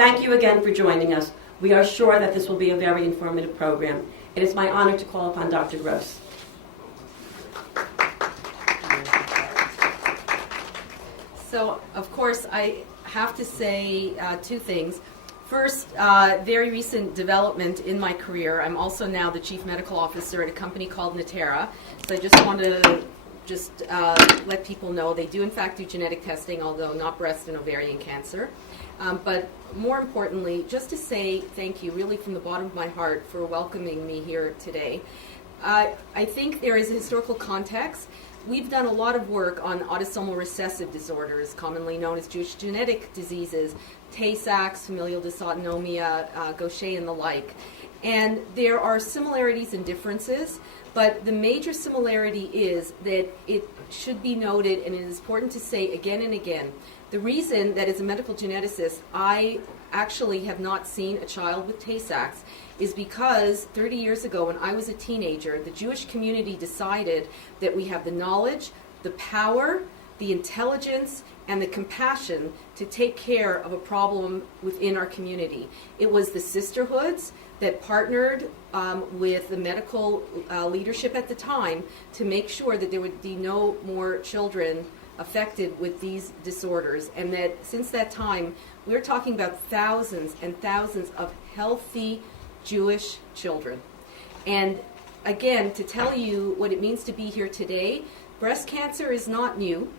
Thank you again for joining us. We are sure that this will be a very informative program. It is my honor to call upon Dr. Gross. So, of course, I have to say two things. First, very recent development in my career. I'm also now the Chief Medical Officer at a company called Natera. So I just want to let people know they do in fact do genetic testing, although not breast and ovarian cancer. But more importantly, just to say thank you really from the bottom of my heart for welcoming me here today. I think there is a historical context. We've done a lot of work on autosomal recessive disorders, commonly known as Jewish genetic diseases, Tay-Sachs, familial dysautonomia, Gaucher, and the like. And there are similarities and differences, but the major similarity is that it should be noted, and it is important to say again and again, the reason that as a medical geneticist I actually have not seen a child with Tay-Sachs is because 30 years ago when I was a teenager, the Jewish community decided that we have the knowledge, the power, the intelligence, and the compassion to take care of a problem within our community. It was the sisterhoods that partnered with the medical leadership at the time to make sure that there would be no more children affected with these disorders, and that since that time we're talking about thousands and thousands of healthy Jewish children. And again, to tell you what it means to be here today, breast cancer is not new.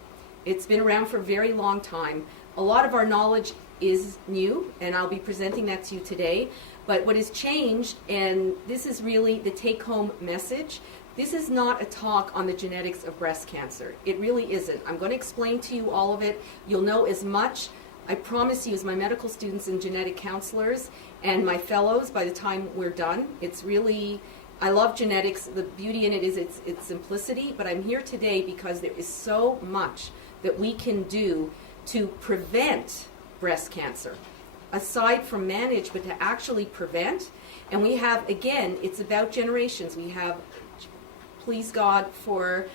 It's been around for a very long time. A lot of our knowledge is new, and I'll be presenting that to you today. But what has changed, and this is really the take-home message, this is not a talk on the genetics of breast cancer. It really isn't. I'm going to explain to you all of it. You'll know as much, I promise you, as my medical students and genetic counselors and my fellows by the time we're done. It's really, I love genetics. The beauty in it is its simplicity, but I'm here today because there is so much that we can do to prevent breast cancer, aside from manage, but to actually prevent. And we have, again, it's about generations. We have, please God, for,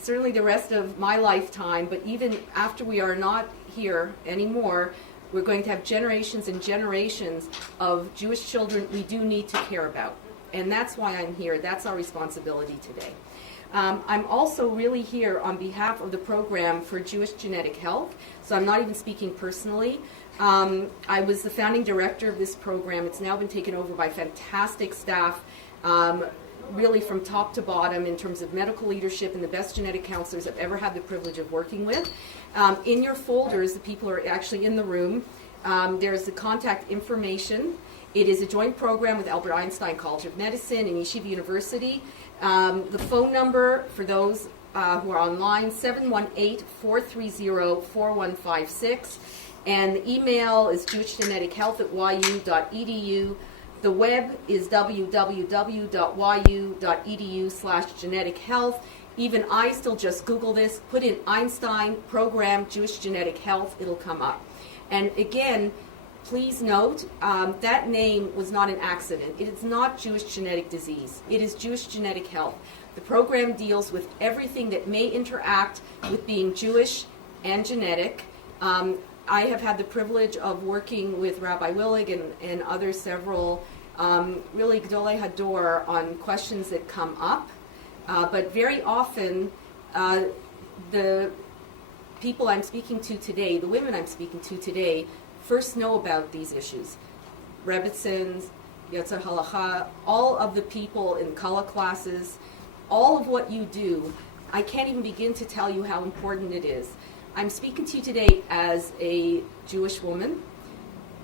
certainly the rest of my lifetime, but even after we are not here anymore, we're going to have generations and generations of Jewish children we do need to care about. And that's why I'm here. That's our responsibility today. I'm also really here on behalf of the program for Jewish Genetic Health, so I'm not even speaking personally. I was the founding director of this program. It's now been taken over by fantastic staff, really from top to bottom in terms of medical leadership and the best genetic counselors I've ever had the privilege of working with. In your folders, the people are actually in the room. There's the contact information. It is a joint program with Albert Einstein College of Medicine and Yeshiva University. The phone number for those who are online, 718-430-4156. And the email is jewishgenetichealth@yu.edu. The web is www.yu.edu/genetic-health. Even I still just Google this, put in Einstein Program Jewish Genetic Health, it'll come up. And again, please note, that name was not an accident. It is not Jewish genetic disease. It is Jewish Genetic Health. The program deals with everything that may interact with being Jewish and genetic. I have had the privilege of working with Rabbi Willig and other several really Gdolei Hador on questions that come up. But very often, the people I'm speaking to today, the women I'm speaking to today, first know about these issues. Rebbitzins, Yotzer Halacha, all of the people in Kala classes, all of what you do, I can't even begin to tell you how important it is. I'm speaking to you today as a Jewish woman,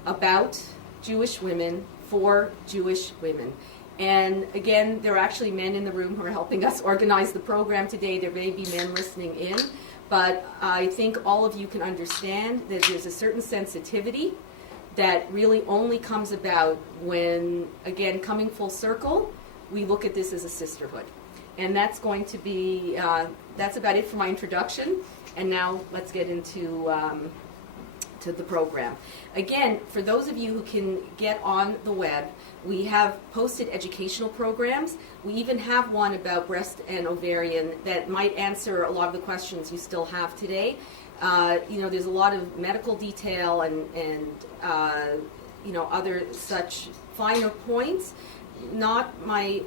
about Jewish women, for Jewish women. And again, there are actually men in the room who are helping us organize the program today. There may be men listening in, but I think all of you can understand that there's a certain sensitivity that really only comes about when, again, coming full circle, we look at this as a sisterhood. And that's going to be, that's about it for my introduction. And now let's get into to the program. Again, for those of you who can get on the web, we have posted educational programs. We even have one about breast and ovarian that might answer a lot of the questions you still have today. There's a lot of medical detail and other such finer points. Not my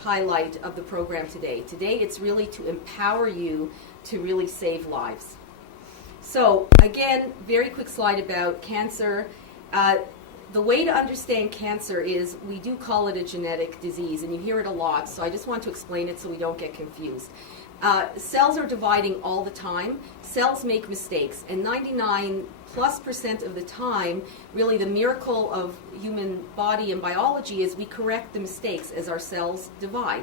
highlight of the program today. Today it's really to empower you to really save lives. So again, very quick slide about cancer. The way to understand cancer is we do call it a genetic disease, and you hear it a lot, so I just want to explain it so we don't get confused. Cells are dividing all the time. Cells make mistakes, and 99+% of the time, really the miracle of human body and biology is we correct the mistakes as our cells divide.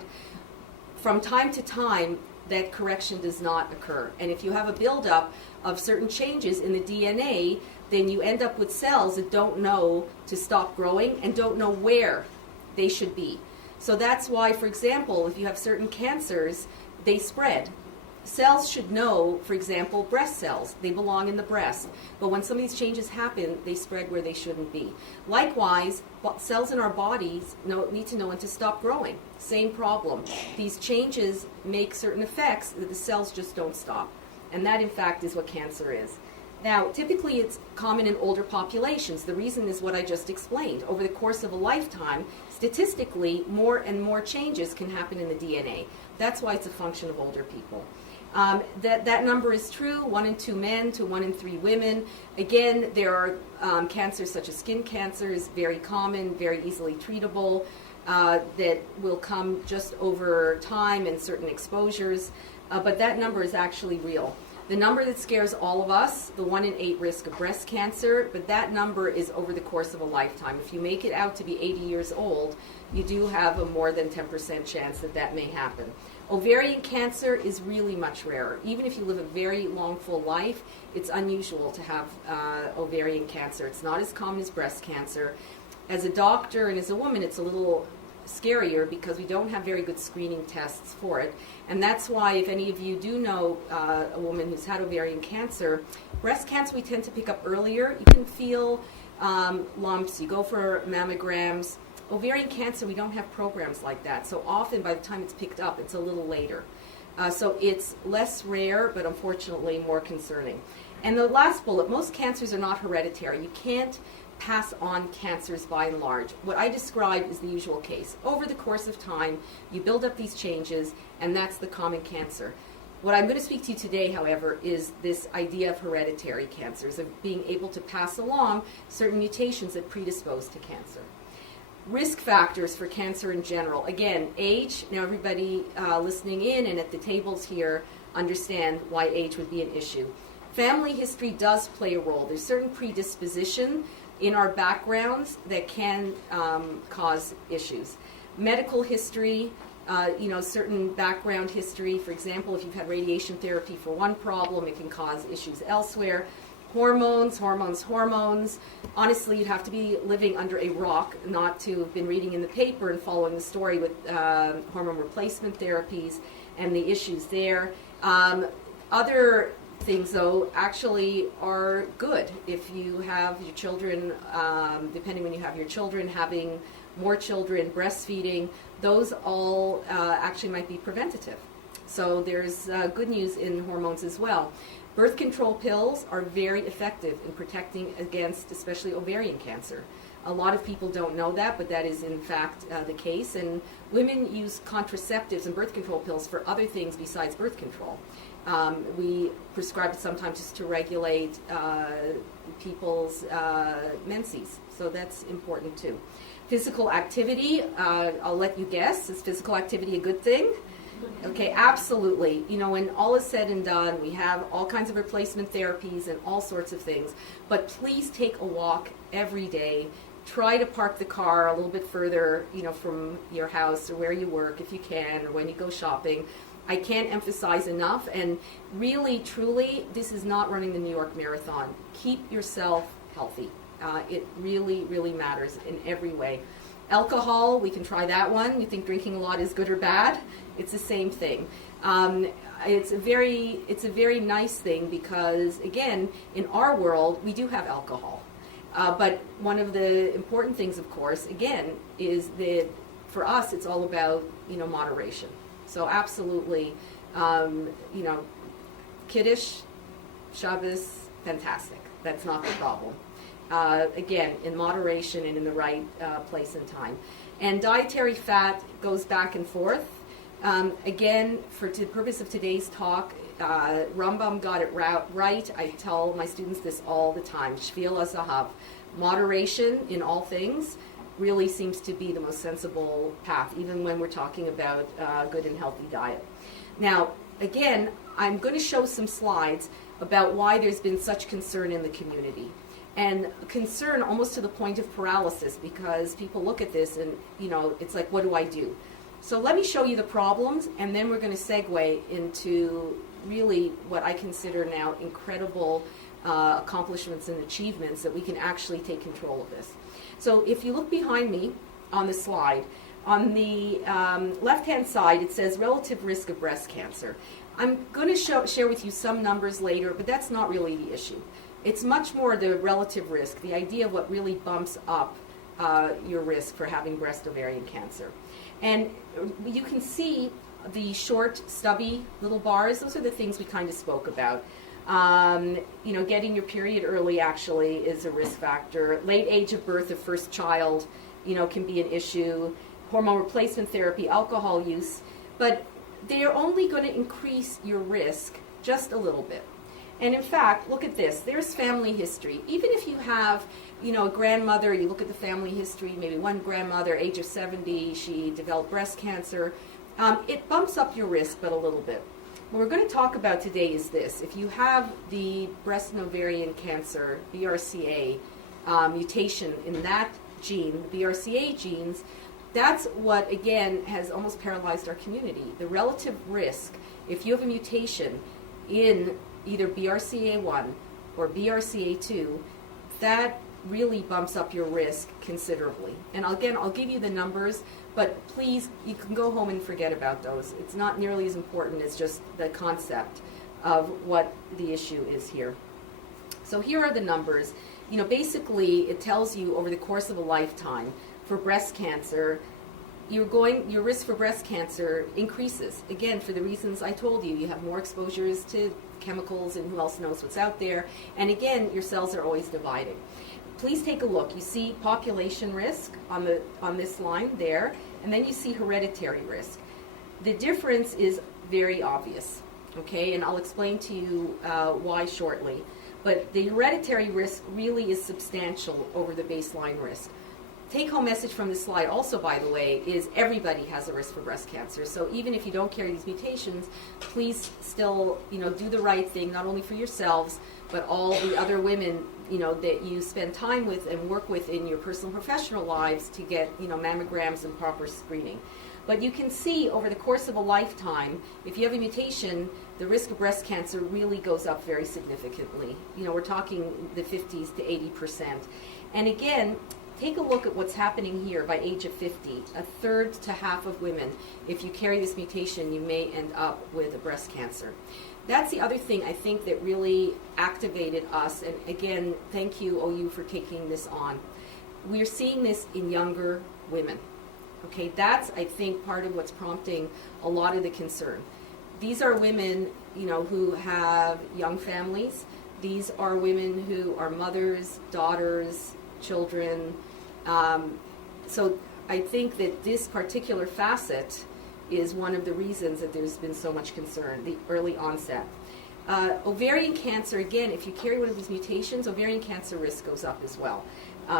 From time to time, that correction does not occur. And if you have a buildup of certain changes in the DNA, then you end up with cells that don't know to stop growing and don't know where they should be. So that's why, for example, if you have certain cancers, they spread. Cells should know, for example, breast cells, they belong in the breast. But when some of these changes happen, they spread where they shouldn't be. Likewise, cells in our bodies need to know when to stop growing. Same problem. These changes make certain effects that the cells just don't stop. And that, in fact, is what cancer is. Now, typically it's common in older populations. The reason is what I just explained. Over the course of a lifetime, statistically, more and more changes can happen in the DNA. That's why it's a function of older people. That number is true, 1 in 2 men to 1 in 3 women. Again, there are cancers such as skin cancers, very common, very easily treatable, that will come just over time and certain exposures. But that number is actually real. The number that scares all of us, the 1 in 8 risk of breast cancer, but that number is over the course of a lifetime. If you make it out to be 80 years old, you do have a more than 10% chance that that may happen. Ovarian cancer is really much rarer. Even if you live a very long, full life, it's unusual to have ovarian cancer. It's not as common as breast cancer. As a doctor and as a woman, it's a little scarier because we don't have very good screening tests for it. And that's why, if any of you do know a woman who's had ovarian cancer, breast cancer we tend to pick up earlier. You can feel lumps. You go for mammograms. Ovarian cancer, we don't have programs like that. So often, by the time it's picked up, it's a little later. So it's less rare, but unfortunately more concerning. And the last bullet, most cancers are not hereditary. You can't pass on cancers by and large. What I described is the usual case. Over the course of time, you build up these changes, and that's the common cancer. What I'm going to speak to you today, however, is this idea of hereditary cancers, of being able to pass along certain mutations that predispose to cancer. Risk factors for cancer in general. Again, age. Now everybody listening in and at the tables here understand why age would be an issue. Family history does play a role. There's certain predisposition in our backgrounds that can cause issues. Medical history, certain background history. For example, if you've had radiation therapy for one problem, it can cause issues elsewhere. Hormones. Honestly, you'd have to be living under a rock not to have been reading in the paper and following the story with hormone replacement therapies and the issues there. Other things, though, actually are good. If you have your children, depending when you have your children, having more children, breastfeeding, those all actually might be preventative. So there's good news in hormones as well. Birth control pills are very effective in protecting against especially ovarian cancer. A lot of people don't know that, but that is in fact the case. And women use contraceptives and birth control pills for other things besides birth control. We prescribe it sometimes just to regulate people's menses, so that's important too. Physical activity, I'll let you guess. Is physical activity a good thing? Okay, absolutely. When all is said and done, we have all kinds of replacement therapies and all sorts of things. But please take a walk every day. Try to park the car a little bit further, from your house or where you work if you can, or when you go shopping. I can't emphasize enough, and really, truly, this is not running the New York Marathon. Keep yourself healthy. It really, really matters in every way. Alcohol, we can try that one. You think drinking a lot is good or bad? It's the same thing. It's a very nice thing because, again, in our world, we do have alcohol. But one of the important things, of course, again, is that for us, it's all about, moderation. So absolutely, kiddish, Shabbos, fantastic. That's not the problem. Again, in moderation and in the right place and time. And dietary fat goes back and forth. Again, for the purpose of today's talk, Rambam got it right. I tell my students this all the time. Shvil HaZahav. Moderation in all things really seems to be the most sensible path, even when we're talking about good and healthy diet. Now, again, I'm going to show some slides about why there's been such concern in the community. And concern almost to the point of paralysis, because people look at this and, it's like, what do I do? So let me show you the problems, and then we're going to segue into really what I consider now incredible accomplishments and achievements that we can actually take control of this. So if you look behind me on the slide, on the left-hand side, it says relative risk of breast cancer. I'm going to share with you some numbers later, but that's not really the issue. It's much more the relative risk, the idea of what really bumps up your risk for having breast ovarian cancer. And you can see the short, stubby little bars. Those are the things we kind of spoke about. Getting your period early actually is a risk factor. Late age of birth of first child, can be an issue. Hormone replacement therapy, alcohol use. But they are only going to increase your risk just a little bit. And in fact, look at this. There's family history. Even if you have, a grandmother, you look at the family history, maybe one grandmother, age of 70, she developed breast cancer, it bumps up your risk, but a little bit. What we're going to talk about today is this. If you have the breast and ovarian cancer, BRCA, mutation in that gene, the BRCA genes, that's what, again, has almost paralyzed our community. The relative risk, if you have a mutation in either BRCA1 or BRCA2, that really bumps up your risk considerably. And again, I'll give you the numbers, but please, you can go home and forget about those. It's not nearly as important as just the concept of what the issue is here. So here are the numbers. Basically, it tells you over the course of a lifetime for breast cancer, your risk for breast cancer increases. Again, for the reasons I told you. You have more exposures to chemicals, and who else knows what's out there. And again, your cells are always dividing. Please take a look. You see population risk on this line there, and then you see hereditary risk. The difference is very obvious, okay? And I'll explain to you why shortly. But the hereditary risk really is substantial over the baseline risk. Take-home message from this slide also, by the way, is everybody has a risk for breast cancer. So even if you don't carry these mutations, please still, do the right thing, not only for yourselves, but all the other women, that you spend time with and work with in your personal and professional lives to get, mammograms and proper screening. But you can see over the course of a lifetime, if you have a mutation, the risk of breast cancer really goes up very significantly. We're talking the 50s to 80%. And again, take a look at what's happening here by age of 50. A third to half of women, if you carry this mutation, you may end up with a breast cancer. That's the other thing I think that really activated us. And again, thank you, OU, for taking this on. We're seeing this in younger women. Okay, that's, I think, part of what's prompting a lot of the concern. These are women, who have young families. These are women who are mothers, daughters, children. So I think that this particular facet is one of the reasons that there's been so much concern, the early onset. Ovarian cancer, again, if you carry one of these mutations, ovarian cancer risk goes up as well,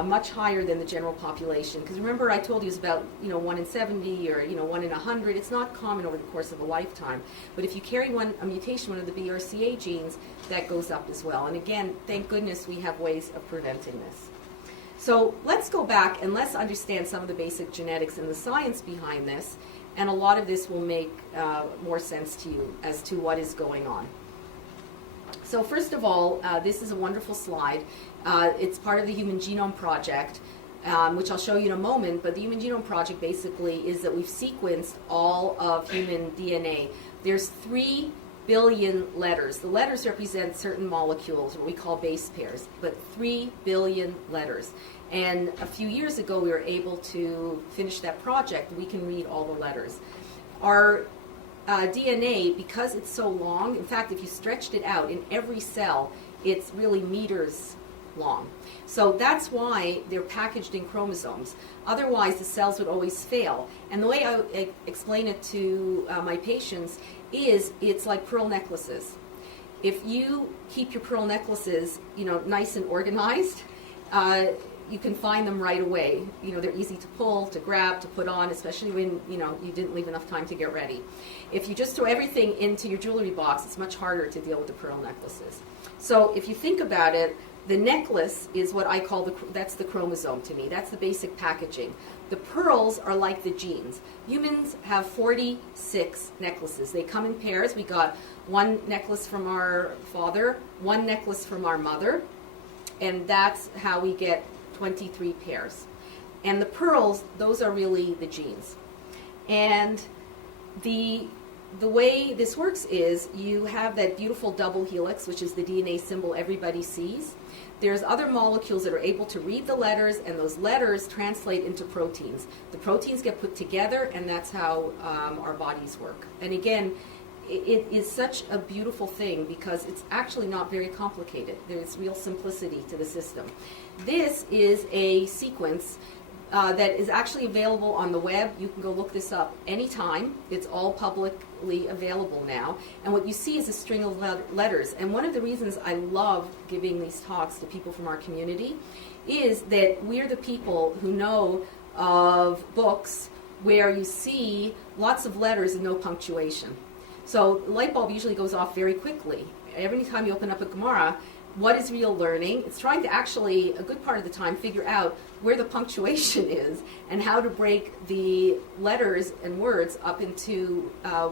much higher than the general population. Because remember, I told you it's about 1 in 70 or 1 in 100. It's not common over the course of a lifetime. But if you carry a mutation, one of the BRCA genes, that goes up as well. And again, thank goodness we have ways of preventing this. So let's go back and let's understand some of the basic genetics and the science behind this, and a lot of this will make more sense to you as to what is going on. So first of all, this is a wonderful slide. It's part of the Human Genome Project, which I'll show you in a moment, but the Human Genome Project basically is that we've sequenced all of human DNA. There's 3 billion letters. The letters represent certain molecules, what we call base pairs, but 3 billion letters. And a few years ago, we were able to finish that project. We can read all the letters. Our DNA, because it's so long, in fact, if you stretched it out in every cell, it's really meters long. So that's why they're packaged in chromosomes. Otherwise, the cells would always fail. And the way I explain it to my patients is it's like pearl necklaces. If you keep your pearl necklaces, nice and organized, you can find them right away. They're easy to pull, to grab, to put on, especially when, you didn't leave enough time to get ready. If you just throw everything into your jewelry box, it's much harder to deal with the pearl necklaces. So if you think about it, the necklace is what I call that's the chromosome to me. That's the basic packaging. The pearls are like the genes. Humans have 46 necklaces. They come in pairs. We got one necklace from our father, one necklace from our mother, and that's how we get 23 pairs. And the pearls, those are really the genes. And the way this works is you have that beautiful double helix, which is the DNA symbol everybody sees. There's other molecules that are able to read the letters, and those letters translate into proteins. The proteins get put together, and that's how our bodies work. And again, it is such a beautiful thing because it's actually not very complicated. There's real simplicity to the system. This is a sequence that is actually available on the web. You can go look this up anytime. It's all publicly available now. And what you see is a string of letters. And one of the reasons I love giving these talks to people from our community is that we're the people who know of books where you see lots of letters and no punctuation. So the light bulb usually goes off very quickly. Every time you open up a Gemara, what is real learning? It's trying to actually, a good part of the time, figure out where the punctuation is and how to break the letters and words up into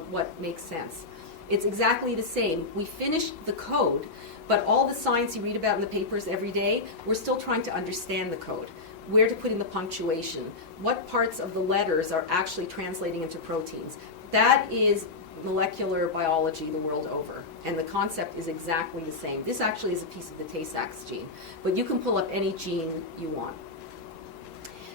what makes sense. It's exactly the same. We finished the code, but all the science you read about in the papers every day, we're still trying to understand the code. Where to put in the punctuation, what parts of the letters are actually translating into proteins. That is molecular biology the world over, and the concept is exactly the same. This actually is a piece of the Tay-Sachs gene, but you can pull up any gene you want.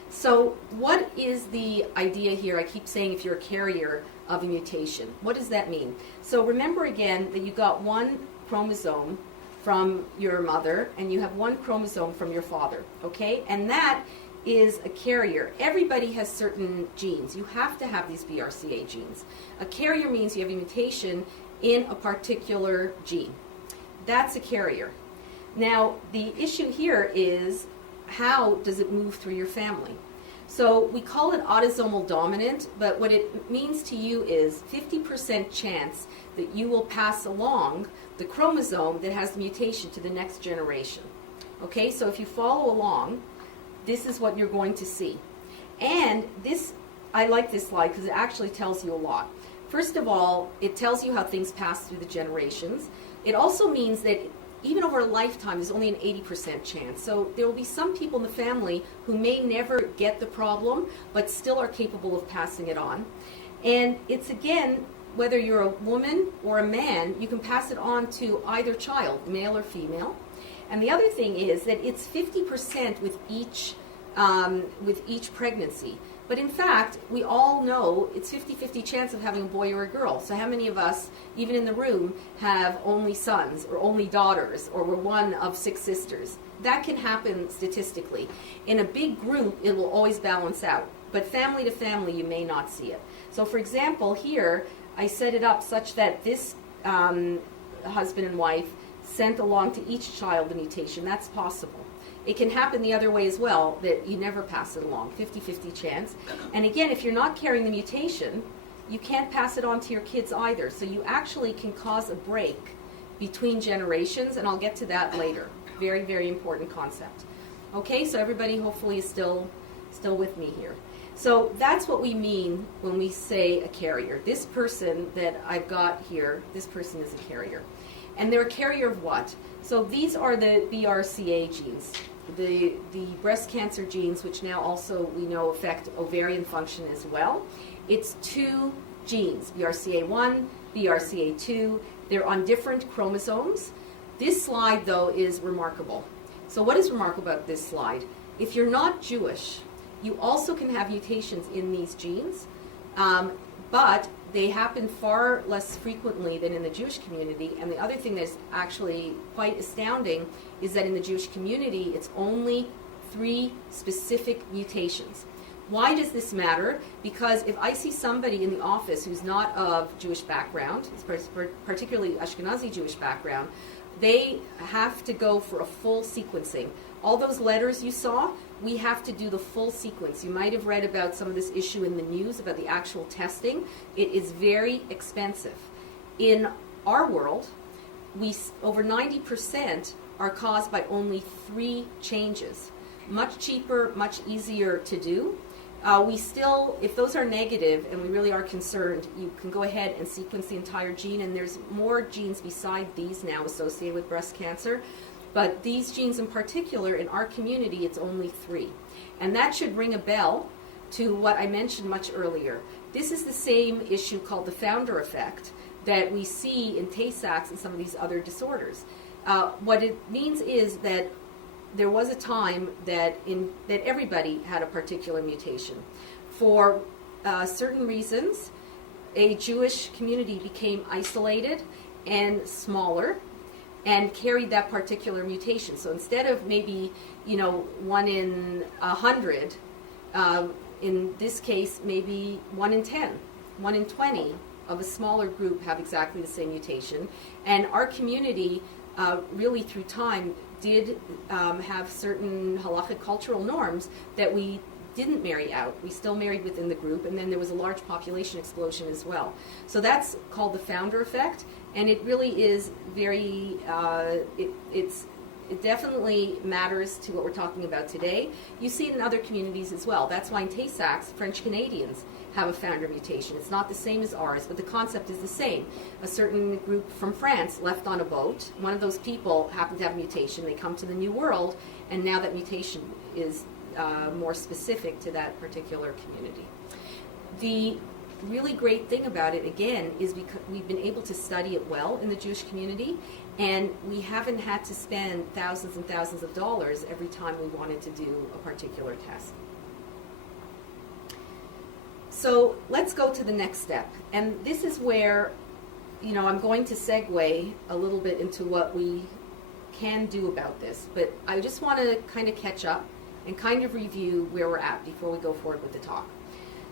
So what is the idea here? I keep saying if you're a carrier of a mutation. What does that mean? So remember again that you got one chromosome from your mother and you have one chromosome from your father, okay? And that is a carrier. Everybody has certain genes. You have to have these BRCA genes. A carrier means you have a mutation in a particular gene. That's a carrier. Now, the issue here is how does it move through your family? So we call it autosomal dominant, but what it means to you is 50% chance that you will pass along the chromosome that has the mutation to the next generation. Okay, so if you follow along, this is what you're going to see. And this, I like this slide because it actually tells you a lot. First of all, it tells you how things pass through the generations. It also means that even over a lifetime, there's only an 80% chance. So there will be some people in the family who may never get the problem, but still are capable of passing it on. And it's, again, whether you're a woman or a man, you can pass it on to either child, male or female. And the other thing is that it's 50% with each pregnancy. But in fact, we all know it's 50-50 chance of having a boy or a girl. So how many of us, even in the room, have only sons or only daughters, or we're one of 6 sisters? That can happen statistically. In a big group, it will always balance out. But family to family, you may not see it. So for example, here, I set it up such that this husband and wife sent along to each child the mutation. That's possible. It can happen the other way as well, that you never pass it along, 50-50 chance. And again, if you're not carrying the mutation, you can't pass it on to your kids either. So you actually can cause a break between generations, and I'll get to that later. Very, very important concept. Okay, so everybody hopefully is still with me here. So that's what we mean when we say a carrier. This person that I've got here, this person is a carrier. And they're a carrier of what? So these are the BRCA genes, the breast cancer genes, which now also we know affect ovarian function as well. It's 2 genes, BRCA1, BRCA2. They're on different chromosomes. This slide, though, is remarkable. So what is remarkable about this slide? If you're not Jewish, you also can have mutations in these genes, but they happen far less frequently than in the Jewish community. And the other thing that's actually quite astounding is that in the Jewish community, it's only 3 specific mutations. Why does this matter? Because if I see somebody in the office who's not of Jewish background, particularly Ashkenazi Jewish background, they have to go for a full sequencing. All those letters you saw, we have to do the full sequence. You might have read about some of this issue in the news about the actual testing. It is very expensive. In our world, over 90% are caused by only 3 changes. Much cheaper, much easier to do. We still, if those are negative and we really are concerned, you can go ahead and sequence the entire gene, and there's more genes beside these now associated with breast cancer. But these genes in particular, in our community, it's only 3. And that should ring a bell to what I mentioned much earlier. This is the same issue called the founder effect that we see in Tay-Sachs and some of these other disorders. What it means is that there was a time that everybody had a particular mutation. For certain reasons, a Jewish community became isolated and smaller and carried that particular mutation. So instead of maybe, 1 in 100, in this case, maybe 1 in 10, 1 in 20 of a smaller group have exactly the same mutation. And our community, really through time, did have certain halachic cultural norms that we didn't marry out. We still married within the group, and then there was a large population explosion as well. So that's called the founder effect, and it really is very, it definitely matters to what we're talking about today. You see it in other communities as well. That's why in Tay-Sachs, French Canadians have a founder mutation. It's not the same as ours, but the concept is the same. A certain group from France left on a boat. One of those people happened to have a mutation. They come to the New World, and now that mutation is more specific to that particular community. The really great thing about it, again, is because we've been able to study it well in the Jewish community, and we haven't had to spend thousands and thousands of dollars every time we wanted to do a particular test. So let's go to the next step. And this is where, I'm going to segue a little bit into what we can do about this. But I just want to kind of catch up and kind of review where we're at before we go forward with the talk.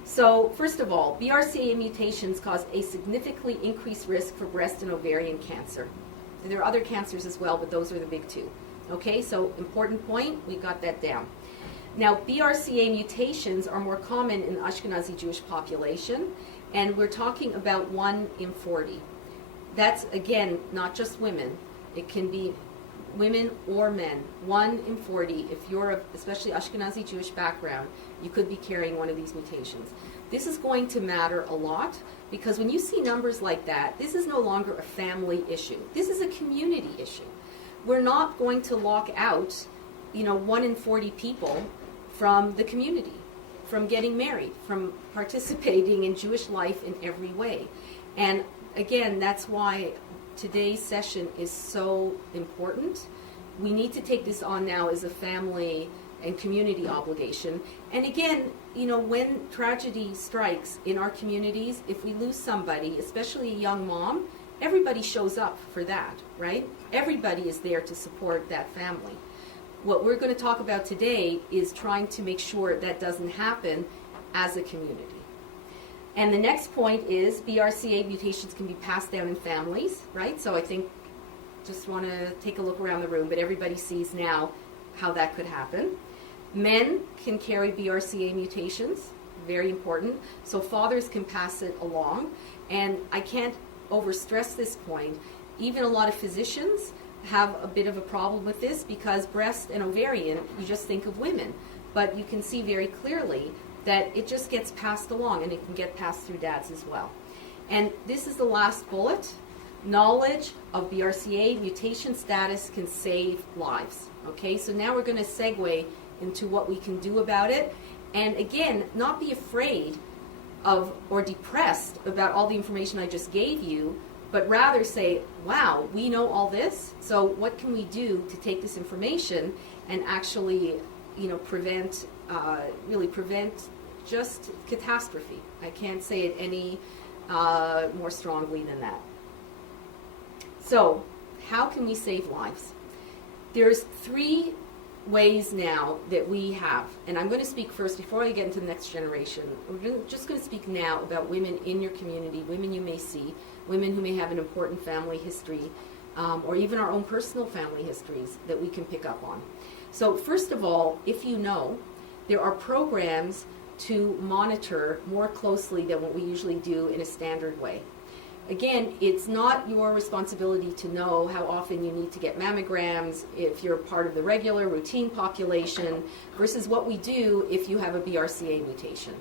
So first of all, BRCA mutations cause a significantly increased risk for breast and ovarian cancer. And there are other cancers as well, but those are the big 2. Okay, so important point, we got that down. Now, BRCA mutations are more common in the Ashkenazi Jewish population, and we're talking about 1 in 40. That's, again, not just women. It can be women or men. 1 in 40, if you're of especially Ashkenazi Jewish background, you could be carrying one of these mutations. This is going to matter a lot, because when you see numbers like that, this is no longer a family issue. This is a community issue. We're not going to lock out, 1 in 40 people from the community, from getting married, from participating in Jewish life in every way. And again, that's why today's session is so important. We need to take this on now as a family and community obligation. And again, when tragedy strikes in our communities, if we lose somebody, especially a young mom, everybody shows up for that, right? Everybody is there to support that family. What we're going to talk about today is trying to make sure that doesn't happen as a community. And the next point is BRCA mutations can be passed down in families, right? So I think, just want to take a look around the room, but everybody sees now how that could happen. Men can carry BRCA mutations, very important. So fathers can pass it along. And I can't overstress this point. Even a lot of physicians have a bit of a problem with this, because breast and ovarian, you just think of women. But you can see very clearly that it just gets passed along, and it can get passed through dads as well. And this is the last bullet. Knowledge of BRCA mutation status can save lives. Okay, so now we're going to segue into what we can do about it. And again, not be afraid of or depressed about all the information I just gave you, but rather say, wow, we know all this, so what can we do to take this information and actually, prevent just catastrophe. I can't say it any more strongly than that. So, how can we save lives? There's 3 ways now that we have, and I'm going to speak first before I get into the next generation. Just going to speak now about women in your community, women you may see, women who may have an important family history, or even our own personal family histories that we can pick up on. So first of all, if you know, there are programs to monitor more closely than what we usually do in a standard way. Again, it's not your responsibility to know how often you need to get mammograms if you're part of the regular routine population versus what we do if you have a BRCA mutation.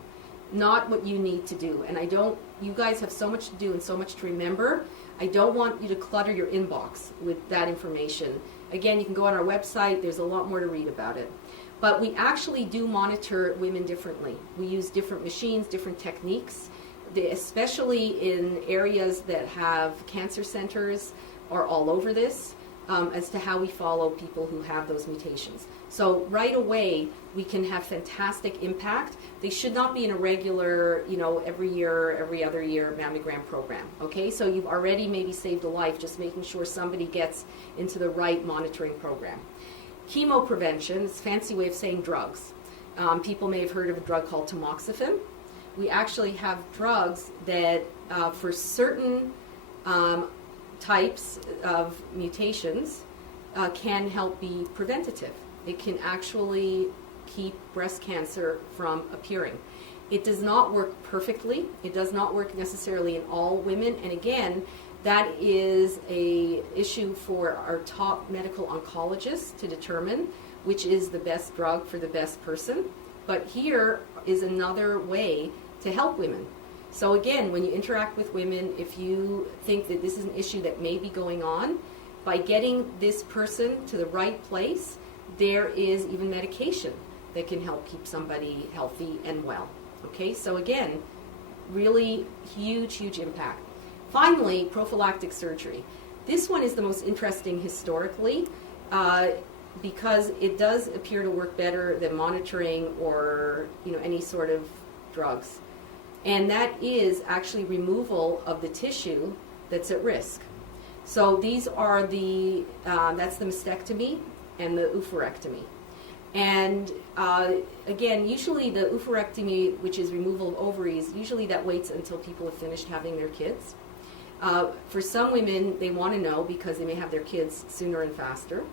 Not what you need to do. And you guys have so much to do and so much to remember. I don't want you to clutter your inbox with that information. Again, you can go on our website. There's a lot more to read about it. But we actually do monitor women differently. We use different machines, different techniques. Especially in areas that have cancer centers are all over this as to how we follow people who have those mutations. So right away, we can have fantastic impact. They should not be in a regular, every year, every other year mammogram program, okay? So you've already maybe saved a life just making sure somebody gets into the right monitoring program. Chemo prevention is a fancy way of saying drugs. People may have heard of a drug called tamoxifen. We actually have drugs that for certain types of mutations can help be preventative. It can actually keep breast cancer from appearing. It does not work perfectly. It does not work necessarily in all women. And again, that is an issue for our top medical oncologists to determine which is the best drug for the best person. But here is another way to help women. So again, when you interact with women, if you think that this is an issue that may be going on, by getting this person to the right place, there is even medication that can help keep somebody healthy and well. Okay, so again, really huge, huge impact. Finally, prophylactic surgery. This one is the most interesting historically because it does appear to work better than monitoring or any sort of drugs. And that is actually removal of the tissue that's at risk. So these are that's the mastectomy and the oophorectomy. And again, usually the oophorectomy, which is removal of ovaries, usually that waits until people have finished having their kids. For some women, they want to know because they may have their kids sooner and faster.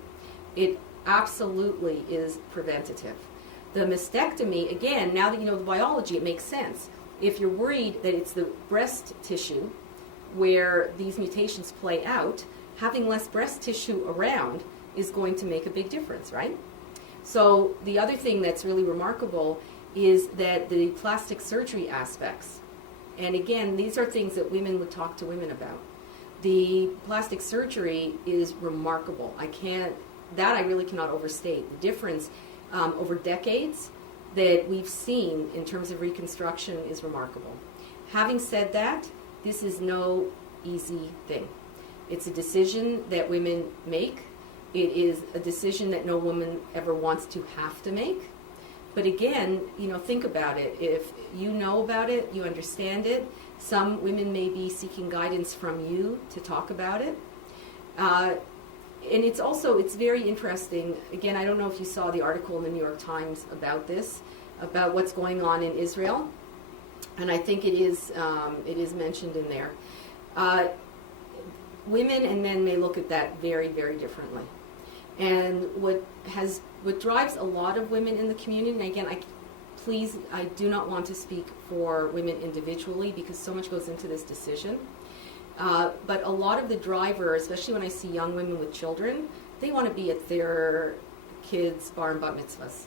It absolutely is preventative. The mastectomy, again, now that you know the biology, it makes sense. If you're worried that it's the breast tissue where these mutations play out, having less breast tissue around is going to make a big difference, right? So the other thing that's really remarkable is that the plastic surgery aspects, and again, these are things that women would talk to women about. The plastic surgery is remarkable. I really cannot overstate. The difference over decades that we've seen in terms of reconstruction is remarkable. Having said that, this is no easy thing. It's a decision that women make. It is a decision that no woman ever wants to have to make. But again, think about it. If you know about it, you understand it. Some women may be seeking guidance from you to talk about it. And it's very interesting. Again, I don't know if you saw the article in the New York Times about this, about what's going on in Israel. And I think it is mentioned in there. Women and men may look at that very, very differently. And what drives a lot of women in the community, and again, I do not want to speak for women individually because so much goes into this decision. But a lot of the driver, especially when I see young women with children, they want to be at their kids' bar and bat mitzvahs.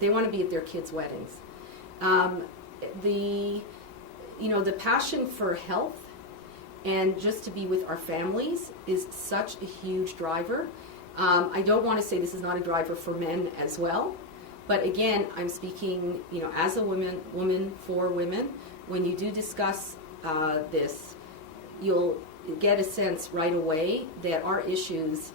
They want to be at their kids' weddings. The passion for health and just to be with our families is such a huge driver. I don't want to say this is not a driver for men as well, but again, I'm speaking, as a woman for women. When you do discuss this, you'll get a sense right away that our issues,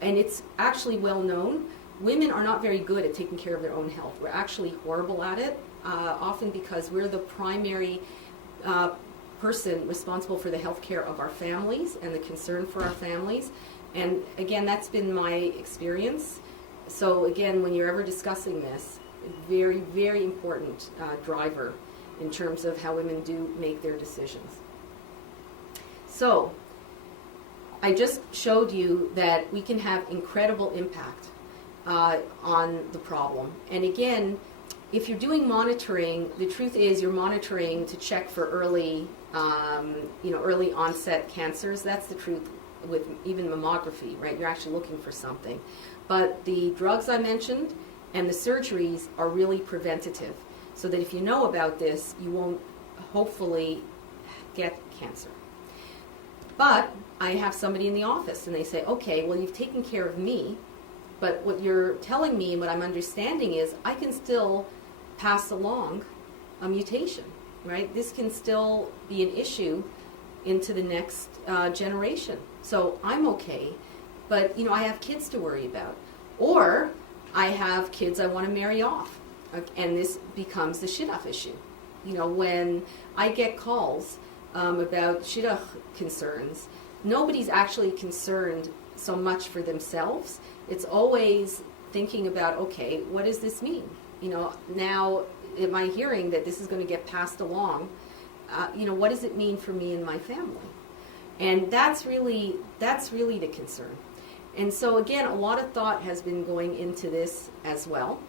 and it's actually well known, women are not very good at taking care of their own health. We're actually horrible at it, often because we're the primary person responsible for the health care of our families and the concern for our families. And again, that's been my experience. So again, when you're ever discussing this, very, very important driver in terms of how women do make their decisions. So I just showed you that we can have incredible impact on the problem. And again, if you're doing monitoring, the truth is you're monitoring to check for early, early onset cancers. That's the truth with even mammography, right? You're actually looking for something. But the drugs I mentioned and the surgeries are really preventative, so that if you know about this, you won't hopefully get cancer. But I have somebody in the office and they say, okay, well, you've taken care of me, but what you're telling me and what I'm understanding is I can still pass along a mutation, right? This can still be an issue into the next generation. So I'm okay, but I have kids to worry about. Or I have kids I want to marry off, and this becomes the shidduch issue. When I get calls about shidduch concerns, nobody's actually concerned so much for themselves. It's always thinking about, okay, what does this mean? Now am I hearing that this is going to get passed along? What does it mean for me and my family? And that's really the concern. And so again, a lot of thought has been going into this as well.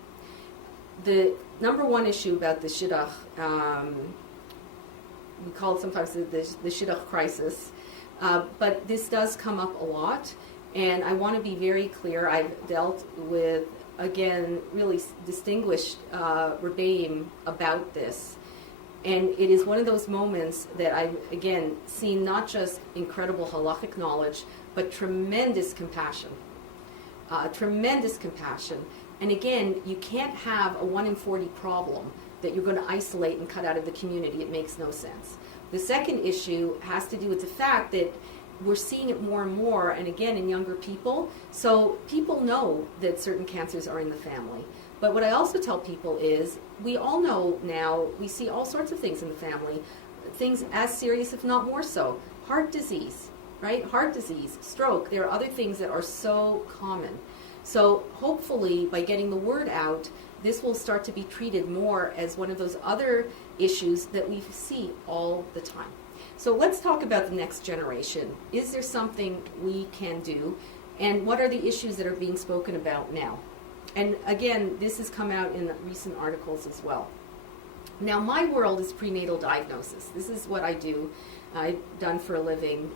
The number one issue about the shidduch, we call it sometimes the shidduch crisis, but this does come up a lot. And I want to be very clear, I've dealt with, again, really distinguished rebbeim about this. And it is one of those moments that I've, again, seen not just incredible halachic knowledge, but tremendous compassion. Tremendous compassion. And again, you can't have a 1 in 40 problem that you're going to isolate and cut out of the community. It makes no sense. The second issue has to do with the fact that we're seeing it more and more, and again, in younger people. So people know that certain cancers are in the family. But what I also tell people is, we all know now, we see all sorts of things in the family, things as serious, if not more so. Heart disease, right? Heart disease, stroke. There are other things that are so common. So hopefully, by getting the word out, this will start to be treated more as one of those other issues that we see all the time. So let's talk about the next generation. Is there something we can do? And what are the issues that are being spoken about now? And again, this has come out in recent articles as well. Now, my world is prenatal diagnosis. This is what I do. I've done for a living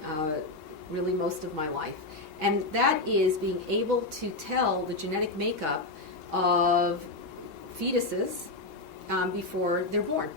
really most of my life. And that is being able to tell the genetic makeup of fetuses before they're born.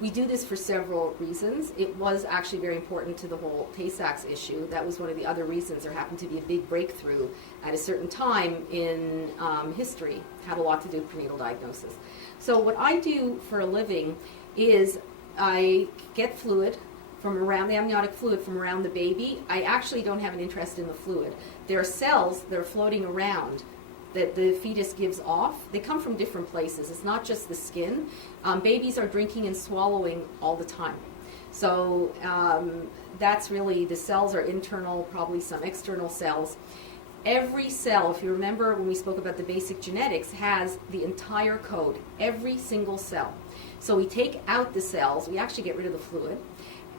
We do this for several reasons. It was actually very important to the whole Tay-Sachs issue. That was one of the other reasons. There happened to be a big breakthrough at a certain time in history. Had a lot to do with prenatal diagnosis. So what I do for a living is I get fluid from around, the amniotic fluid from around the baby. I actually don't have an interest in the fluid. There are cells that are floating around that the fetus gives off. They come from different places. It's not just the skin. Babies are drinking and swallowing all the time. So that's really, the cells are internal, probably some external cells. Every cell, if you remember when we spoke about the basic genetics, has the entire code, every single cell. So we take out the cells, we actually get rid of the fluid.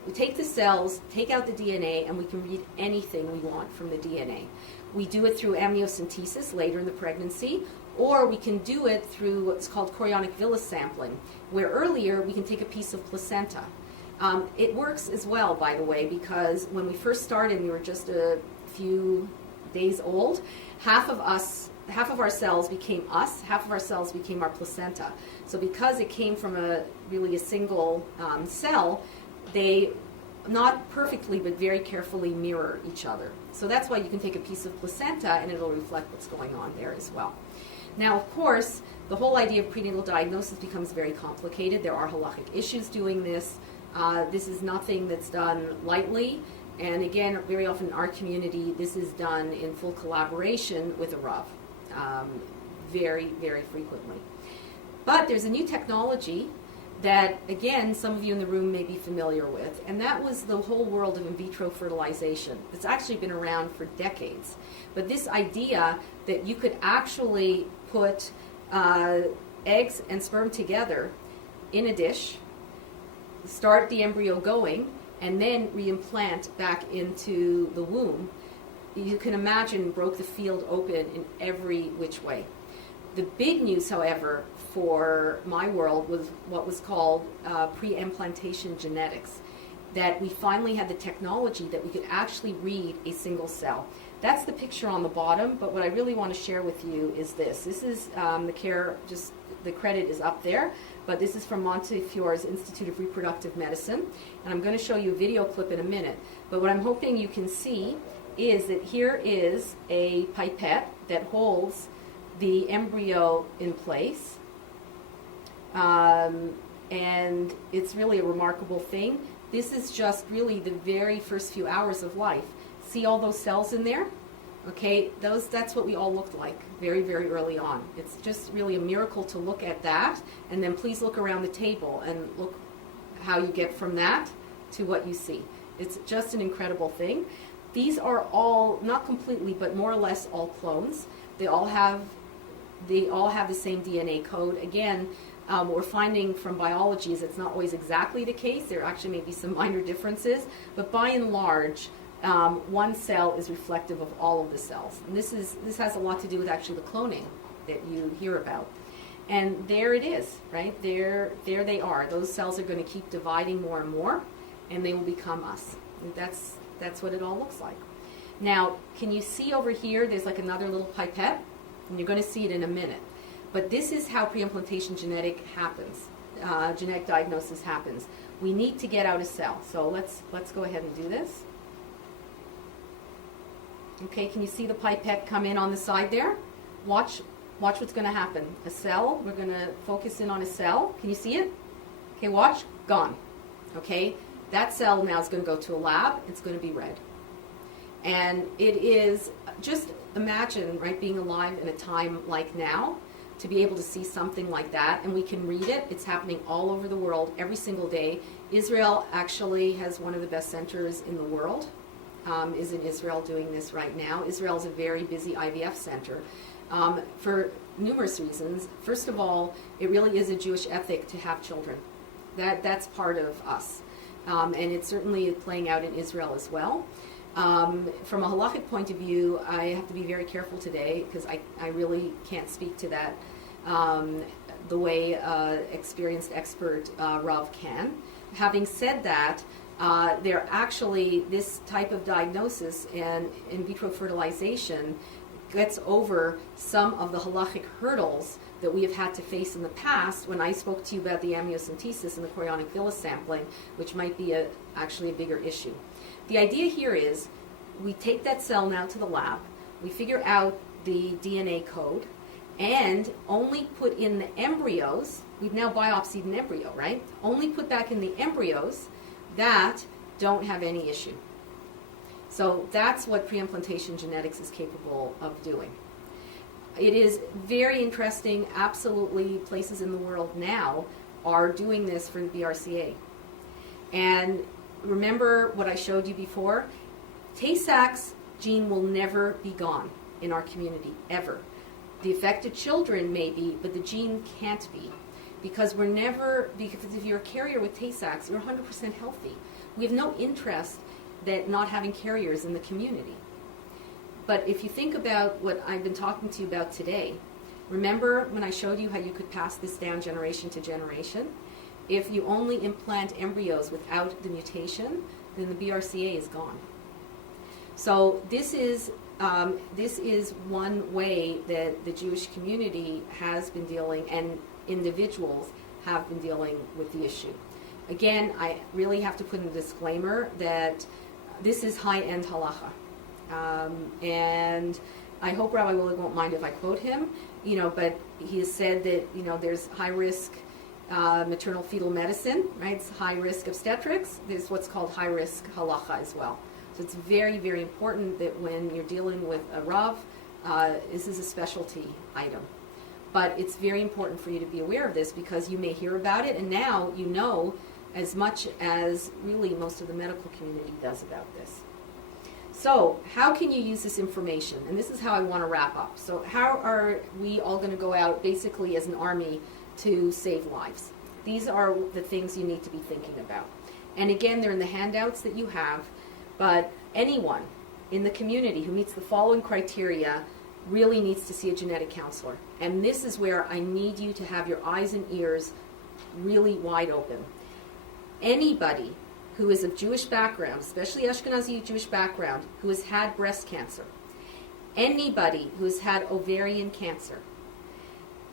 We take the cells, take out the DNA, and we can read anything we want from the DNA. We do it through amniocentesis later in the pregnancy, or we can do it through what's called chorionic villus sampling, where earlier we can take a piece of placenta. It works as well, by the way, because when we first started, we were just a few days old. Half of our cells became us, half of our cells became our placenta. So because it came from a single cell, they not perfectly but very carefully mirror each other. So that's why you can take a piece of placenta and it'll reflect what's going on there as well. Now, of course, the whole idea of prenatal diagnosis becomes very complicated. There are halachic issues doing this. This is nothing that's done lightly. And again, very often in our community, this is done in full collaboration with a Rav, very, very frequently. But there's a new technology that, again, some of you in the room may be familiar with, and that was the whole world of in vitro fertilization. It's actually been around for decades. But this idea that you could actually put eggs and sperm together in a dish, start the embryo going, and then reimplant back into the womb, you can imagine broke the field open in every which way. The big news, however, for my world was what was called pre-implantation genetics, that we finally had the technology that we could actually read a single cell. That's the picture on the bottom, but what I really want to share with you is this. This is the credit is up there, but this is from Montefiore's Institute of Reproductive Medicine, and I'm going to show you a video clip in a minute. But what I'm hoping you can see is that here is a pipette that holds the embryo in place, and it's really a remarkable thing. This is just really the very first few hours of life. See all those cells in there? Okay, that's what we all looked like very, very early on. It's just really a miracle to look at that, and then please look around the table and look how you get from that to what you see. It's just an incredible thing. These are all, not completely, but more or less all clones. They all have the same DNA code. Again, what we're finding from biology is it's not always exactly the case. There actually may be some minor differences, but by and large, one cell is reflective of all of the cells. And this has a lot to do with actually the cloning that you hear about. And there it is, right? There they are. Those cells are going to keep dividing more and more, and they will become us. And that's what it all looks like. Now, can you see over here, there's like another little pipette, and you're going to see it in a minute. But this is how pre-implantation genetic diagnosis happens. We need to get out a cell. So let's go ahead and do this. Okay, can you see the pipette come in on the side there? Watch what's going to happen. A cell, we're going to focus in on a cell. Can you see it? Okay, watch, gone. Okay, that cell now is going to go to a lab. It's going to be red. And it is, just imagine, right, being alive in a time like now, to be able to see something like that, and we can read it. It's happening all over the world every single day. Israel actually has one of the best centers in the world, is in Israel doing this right now. Israel is a very busy IVF center for numerous reasons. First of all, it really is a Jewish ethic to have children. That's part of us. And it certainly is playing out in Israel as well. From a halachic point of view, I have to be very careful today because I really can't speak to that the way experienced expert Rav can. Having said that, there actually, this type of diagnosis and in vitro fertilization gets over some of the halachic hurdles that we have had to face in the past when I spoke to you about the amniocentesis and the chorionic villus sampling, which might be actually a bigger issue. The idea here is we take that cell now to the lab, we figure out the DNA code, and only put in the embryos, we've now biopsied an embryo, right? Only put back in the embryos that don't have any issue. So that's what pre-implantation genetics is capable of doing. It is very interesting. Absolutely, places in the world now are doing this for the BRCA. And remember what I showed you before? Tay-Sachs gene will never be gone in our community, ever. The affected children may be, but the gene can't be. Because if you're a carrier with Tay-Sachs, you're 100% healthy. We have no interest that not having carriers in the community. But if you think about what I've been talking to you about today, remember when I showed you how you could pass this down generation to generation? If you only implant embryos without the mutation, then the BRCA is gone. So this is one way that the Jewish community has been dealing, and individuals have been dealing with the issue. Again, I really have to put in a disclaimer that this is high-end halacha. And I hope Rabbi Willig won't mind if I quote him, but he has said that, there's high-risk maternal fetal medicine, right? It's high-risk obstetrics. There's what's called high-risk halacha as well. So it's very, very important that when you're dealing with a Rav, this is a specialty item. But it's very important for you to be aware of this because you may hear about it, and now you know as much as really most of the medical community does about this. So how can you use this information? And this is how I want to wrap up. So how are we all going to go out basically as an army to save lives? These are the things you need to be thinking about. And again, they're in the handouts that you have, but anyone in the community who meets the following criteria really needs to see a genetic counselor. And this is where I need you to have your eyes and ears really wide open. Anybody who is of Jewish background, especially Ashkenazi Jewish background, who has had breast cancer, anybody who has had ovarian cancer,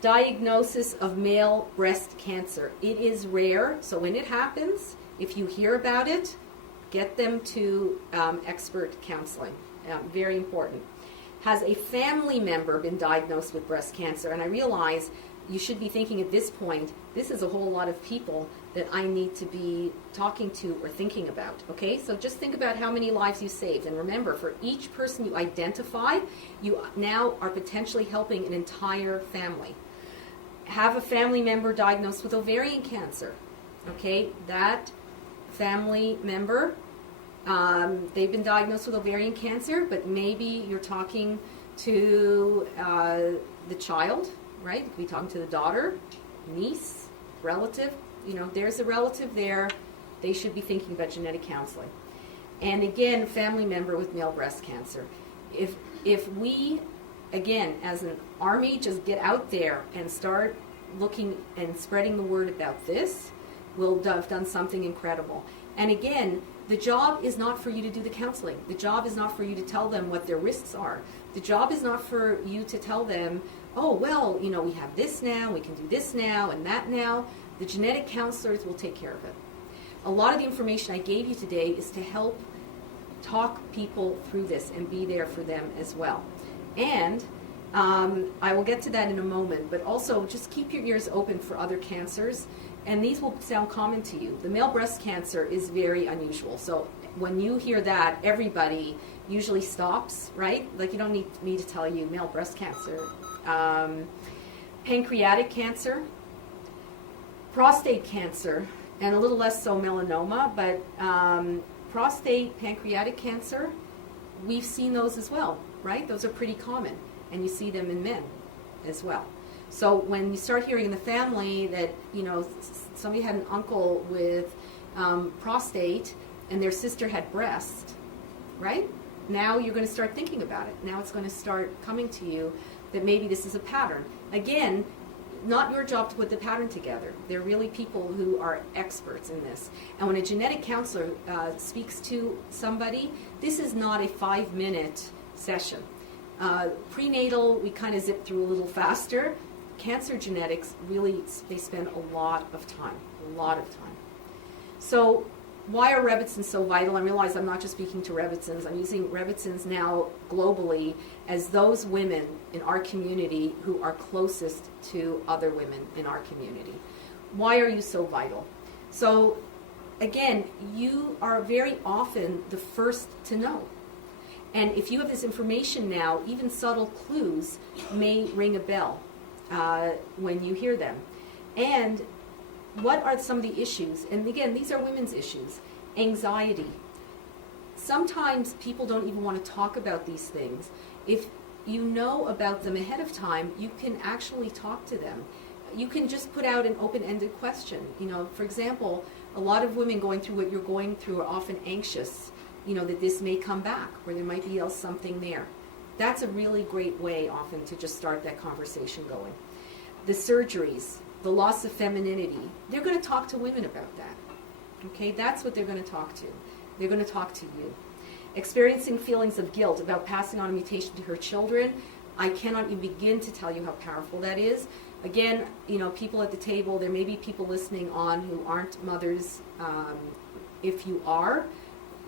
diagnosis of male breast cancer. It is rare, so when it happens, if you hear about it, get them to expert counseling. Very important. Has a family member been diagnosed with breast cancer? And I realize you should be thinking at this point, this is a whole lot of people that I need to be talking to or thinking about, okay? So just think about how many lives you saved. And remember, for each person you identify, you now are potentially helping an entire family. Have a family member diagnosed with ovarian cancer, okay? That family member, they've been diagnosed with ovarian cancer, but maybe you're talking to the child, right? You could be talking to the daughter, niece, relative. You know, there's a relative there. They should be thinking about genetic counseling. And again, family member with male breast cancer. If we, again, as an army, just get out there and start looking and spreading the word about this, we'll have done something incredible. And again, the job is not for you to do the counseling. The job is not for you to tell them what their risks are. The job is not for you to tell them, oh, well, you know, we have this now, we can do this now and that now. The genetic counselors will take care of it. A lot of the information I gave you today is to help talk people through this and be there for them as well. And I will get to that in a moment, but also just keep your ears open for other cancers, and these will sound common to you. The male breast cancer is very unusual, so when you hear that, everybody usually stops, right? Like, you don't need me to tell you male breast cancer. Pancreatic cancer, prostate cancer, and a little less so melanoma, but prostate, pancreatic cancer, we've seen those as well, right? Those are pretty common, and you see them in men as well. So when you start hearing in the family that, you know, somebody had an uncle with prostate and their sister had breast, right? Now you're going to start thinking about it. Now it's going to start coming to you that maybe this is a pattern. Again, not your job to put the pattern together. They're really people who are experts in this. And when a genetic counselor speaks to somebody, this is not a 5-minute session. Prenatal, we kind of zip through a little faster. Cancer genetics, really, they spend a lot of time. So why are Rebbitzins so vital? I realize I'm not just speaking to Rebbitzins. I'm using Rebbitzins now globally as those women in our community who are closest to other women in our community. Why are you so vital? So again, you are very often the first to know. And if you have this information now, even subtle clues may ring a bell when you hear them. And what are some of the issues? And again, these are women's issues. Anxiety. Sometimes people don't even want to talk about these things. If you know about them ahead of time, you can actually talk to them. You can just put out an open-ended question. You know, for example, a lot of women going through what you're going through are often anxious, you know, that this may come back, or there might be something there. That's a really great way often to just start that conversation going. The surgeries, the loss of femininity, they're going to talk to women about that. Okay, that's what they're going to talk to. They're going to talk to you. Experiencing feelings of guilt about passing on a mutation to her children, I cannot even begin to tell you how powerful that is. Again, you know, people at the table, there may be people listening on who aren't mothers. If you are,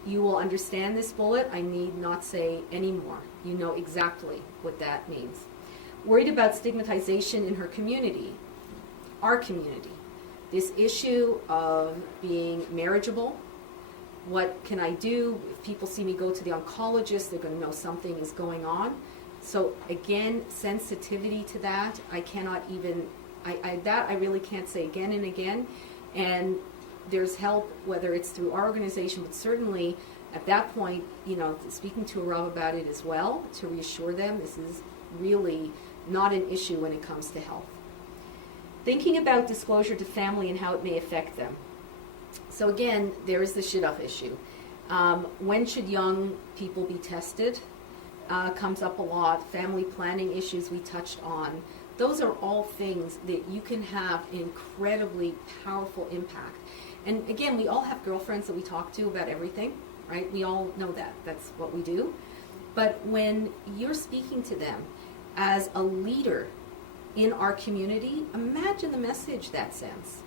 you will understand this bullet. I need not say any more. You know exactly what that means. Worried about stigmatization in her community, our community. This issue of being marriageable. What can I do? If people see me go to the oncologist, they're going to know something is going on. So again, sensitivity to that, I cannot even, I really can't say again and again. And there's help, whether it's through our organization, but certainly at that point, speaking to a Rav about it as well, to reassure them this is really not an issue when it comes to health. Thinking about disclosure to family and how it may affect them. So again, there is the shidduch issue. When should young people be tested? Comes up a lot. Family planning issues we touched on. Those are all things that you can have an incredibly powerful impact. And again, we all have girlfriends that we talk to about everything, right? We all know that. That's what we do. But when you're speaking to them as a leader in our community, imagine the message that sends.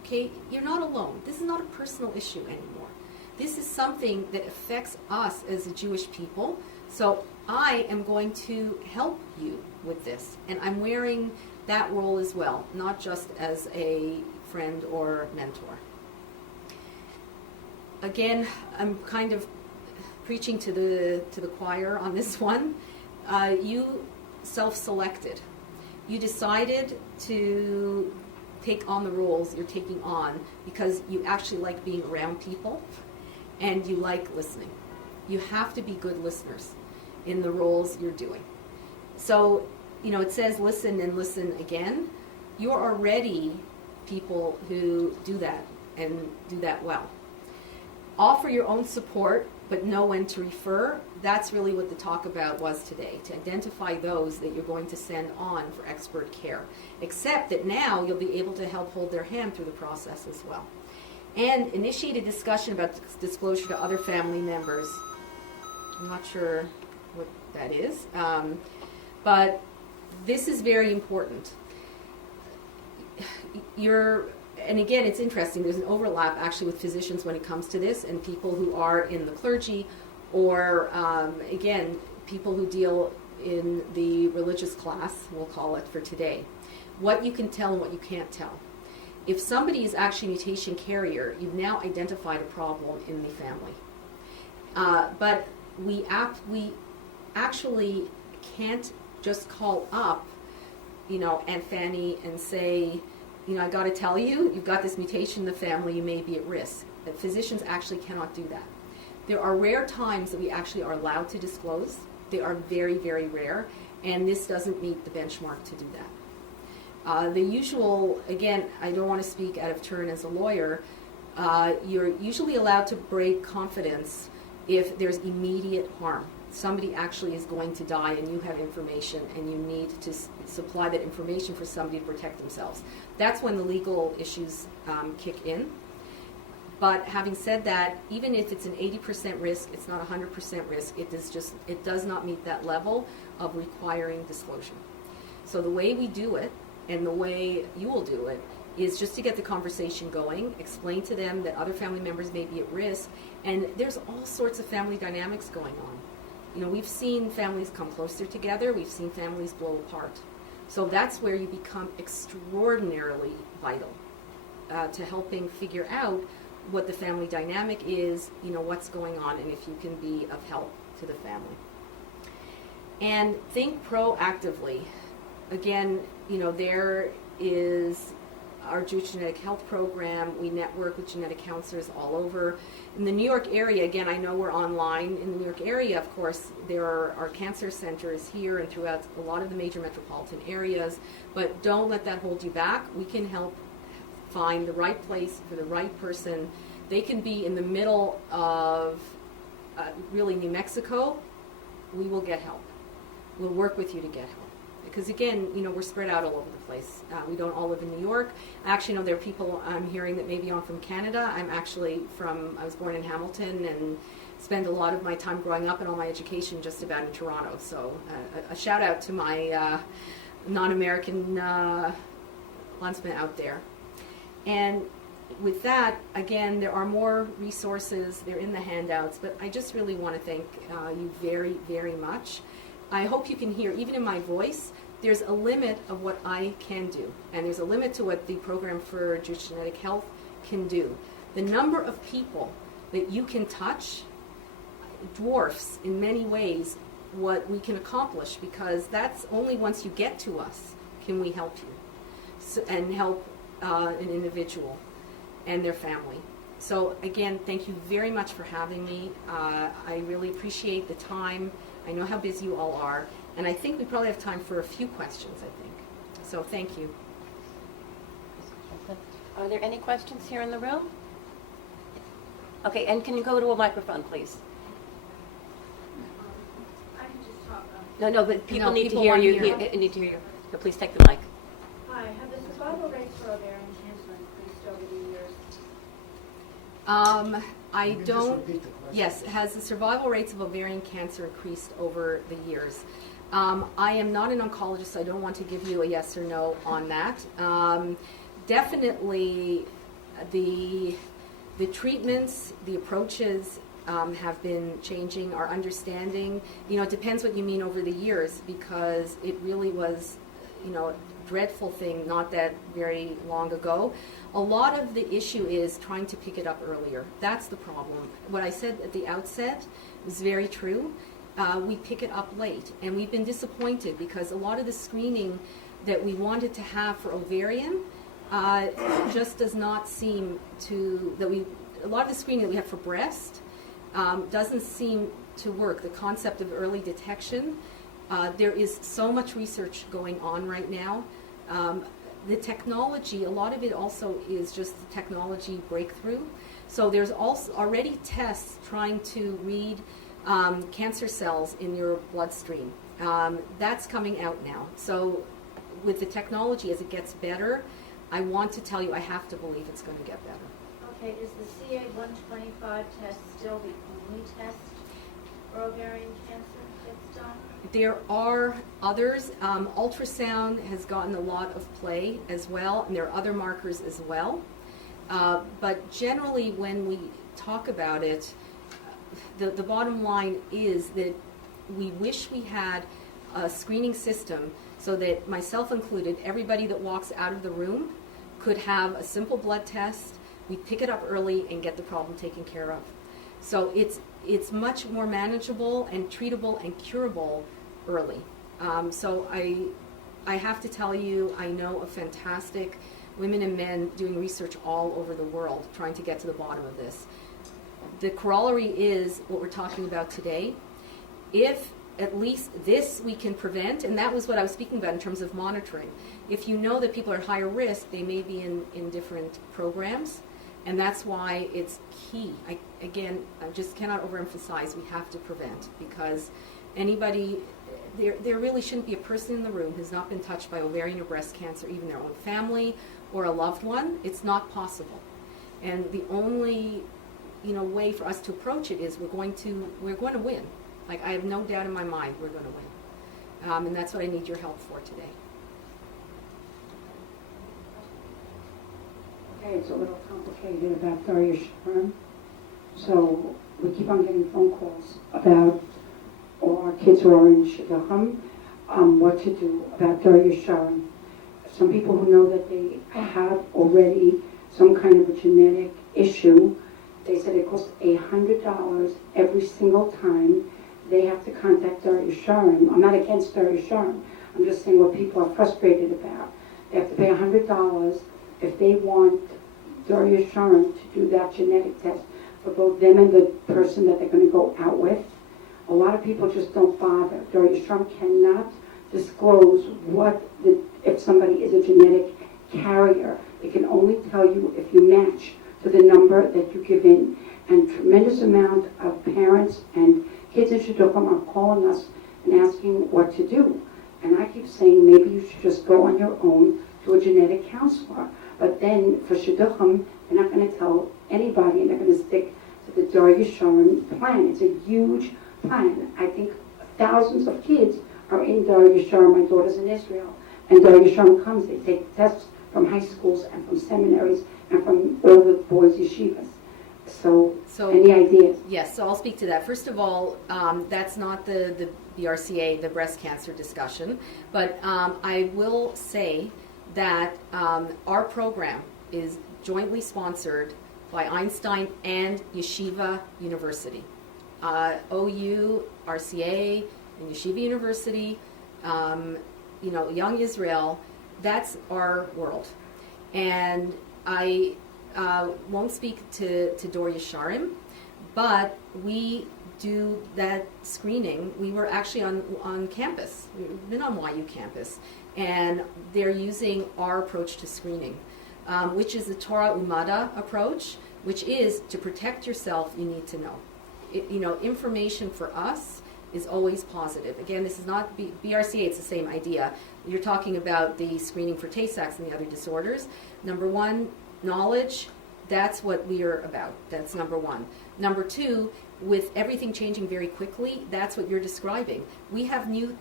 Okay? You're not alone. This is not a personal issue anymore. This is something that affects us as a Jewish people. So I am going to help you with this. And I'm wearing that role as well, not just as a friend or mentor. Again, I'm kind of preaching to the choir on this one. You self-selected. You decided to take on the roles you're taking on because you actually like being around people and you like listening. You have to be good listeners in the roles you're doing. So, it says listen and listen again. You're already people who do that and do that well. Offer your own support, but know when to refer. That's really what the talk about was today, to identify those that you're going to send on for expert care. Except that now you'll be able to help hold their hand through the process as well. And initiate a discussion about disclosure to other family members. I'm not sure what that is, but this is very important. And again, it's interesting, there's an overlap actually with physicians when it comes to this and people who are in the clergy or, again, people who deal in the religious class, we'll call it for today. What you can tell and what you can't tell. If somebody is actually a mutation carrier, you've now identified a problem in the family. But we actually can't just call up, Aunt Fanny and say, I got to tell you, you've got this mutation in the family, you may be at risk. That physicians actually cannot do that. There are rare times that we actually are allowed to disclose. They are very, very rare, and this doesn't meet the benchmark to do that. The usual, again, I don't want to speak out of turn as a lawyer, you're usually allowed to break confidence if there's immediate harm. Somebody actually is going to die and you have information and you need to supply that information for somebody to protect themselves. That's when the legal issues kick in. But having said that, even if it's an 80% risk, it's not 100% risk. It does not meet that level of requiring disclosure. So the way we do it and the way you will do it is just to get the conversation going, explain to them that other family members may be at risk, and there's all sorts of family dynamics going on. We've seen families come closer together. We've seen families blow apart. So that's where you become extraordinarily vital to helping figure out what the family dynamic is, what's going on, and if you can be of help to the family. And think proactively. Again, there is our Jewish Genetic Health Program. We network with genetic counselors all over. In the New York area, again, I know we're online. In the New York area, of course, there are our cancer centers here and throughout a lot of the major metropolitan areas. But don't let that hold you back. We can help find the right place for the right person. They can be in the middle of really New Mexico. We will get help. We'll work with you to get help. Because again, we're spread out all over the place. We don't all live in New York. I actually know there are people I'm hearing that maybe are from Canada. I was born in Hamilton and spent a lot of my time growing up and all my education just about in Toronto. So a shout out to my non-American landsmen out there. And with that, again, there are more resources. They're in the handouts. But I just really want to thank you very, very much. I hope you can hear, even in my voice, there's a limit of what I can do. And there's a limit to what the Program for Jewish Genetic Health can do. The number of people that you can touch dwarfs, in many ways, what we can accomplish, because that's only once you get to us can we help you and help an individual and their family. So again, thank you very much for having me. I really appreciate the time. I know how busy you all are, and I think we probably have time for a few questions, I think. So thank you. Are there any questions here in the room? Okay, and can you go to a microphone, please? I can just talk. No, but people No, need people to hear want you. to hear. Need to hear you. So please take the mic. Hi, have the survival rates for ovarian cancer increased over the years? I don't. Yes, has the survival rates of ovarian cancer increased over the years? I am not an oncologist, so I don't want to give you a yes or no on that. Definitely, the treatments, the approaches have been changing. Our understanding, it depends what you mean over the years, because it really was, a dreadful thing not that very long ago. A lot of the issue is trying to pick it up earlier. That's the problem. What I said at the outset was very true. We pick it up late, and we've been disappointed because a lot of the screening that we wanted to have for ovarian just does not seem to, a lot of the screening that we have for breast doesn't seem to work. The concept of early detection, there is so much research going on right now. The technology, a lot of it also is just the technology breakthrough. So there's also already tests trying to read cancer cells in your bloodstream. That's coming out now. So with the technology, as it gets better, I want to tell you, I have to believe it's going to get better. Okay, is the CA-125 test still the only test for ovarian cancer that's done? There are others. Ultrasound has gotten a lot of play as well, and there are other markers as well. But generally, when we talk about it, the bottom line is that we wish we had a screening system so that, myself included, everybody that walks out of the room could have a simple blood test. We pick it up early and get the problem taken care of. So it's much more manageable and treatable and curable early. So I have to tell you, I know of fantastic women and men doing research all over the world trying to get to the bottom of this. The corollary is what we're talking about today. If at least this we can prevent, and that was what I was speaking about in terms of monitoring. If you know that people are at higher risk, they may be in different programs, and that's why it's key. I just cannot overemphasize, we have to prevent, because anybody, there really shouldn't be a person in the room who's not been touched by ovarian or breast cancer, even their own family or a loved one. It's not possible. And the only way for us to approach it is we're going to win. Like, I have no doubt in my mind we're going to win. And that's what I need your help for today. Okay, it's a little complicated about Daria Sharon. So we keep on getting phone calls about all our kids who are in Shidduchim, what to do about Daria Sharon. Some people who know that they have already some kind of a genetic issue, they said it costs $100 every single time they have to contact Daria Sharon. I'm not against Daria Sharon. I'm just saying what people are frustrated about. They have to pay $100 if they want Daria Sharon to do that genetic test for both them and the person that they're going to go out with. A lot of people just don't bother. Daria Sharon cannot disclose if somebody is a genetic carrier. It can only tell you if you match to the number that you give in. And tremendous amount of parents and kids in Shidduchim are calling us and asking what to do. And I keep saying maybe you should just go on your own to a genetic counselor. But then for Shidduchim, they're not going to tell anybody, and they're going to stick to the Daria Sharon plan. It's a huge plan. I think thousands of kids are in Daria Sharon. My daughter's in Israel. And Daria Sharon comes, they take tests from high schools and from seminaries and from all the boys' yeshivas. So any ideas? Yes, so I'll speak to that. First of all, that's not the BRCA, the breast cancer discussion, but I will say that our program is jointly sponsored by Einstein and Yeshiva University. OU, RCA, in Yeshiva University, Young Israel. That's our world. And I won't speak to Dor Yesharim, but we do that screening. We were actually on campus. We've been on YU campus, and they're using our approach to screening, which is the Torah Umada approach, which is to protect yourself, you need to know. Information for us is always positive. Again, this is not BRCA, it's the same idea. You're talking about the screening for Tay-Sachs and the other disorders. Number one, knowledge, that's what we are about. That's number one. Number two, with everything changing very quickly, that's what you're describing. We have new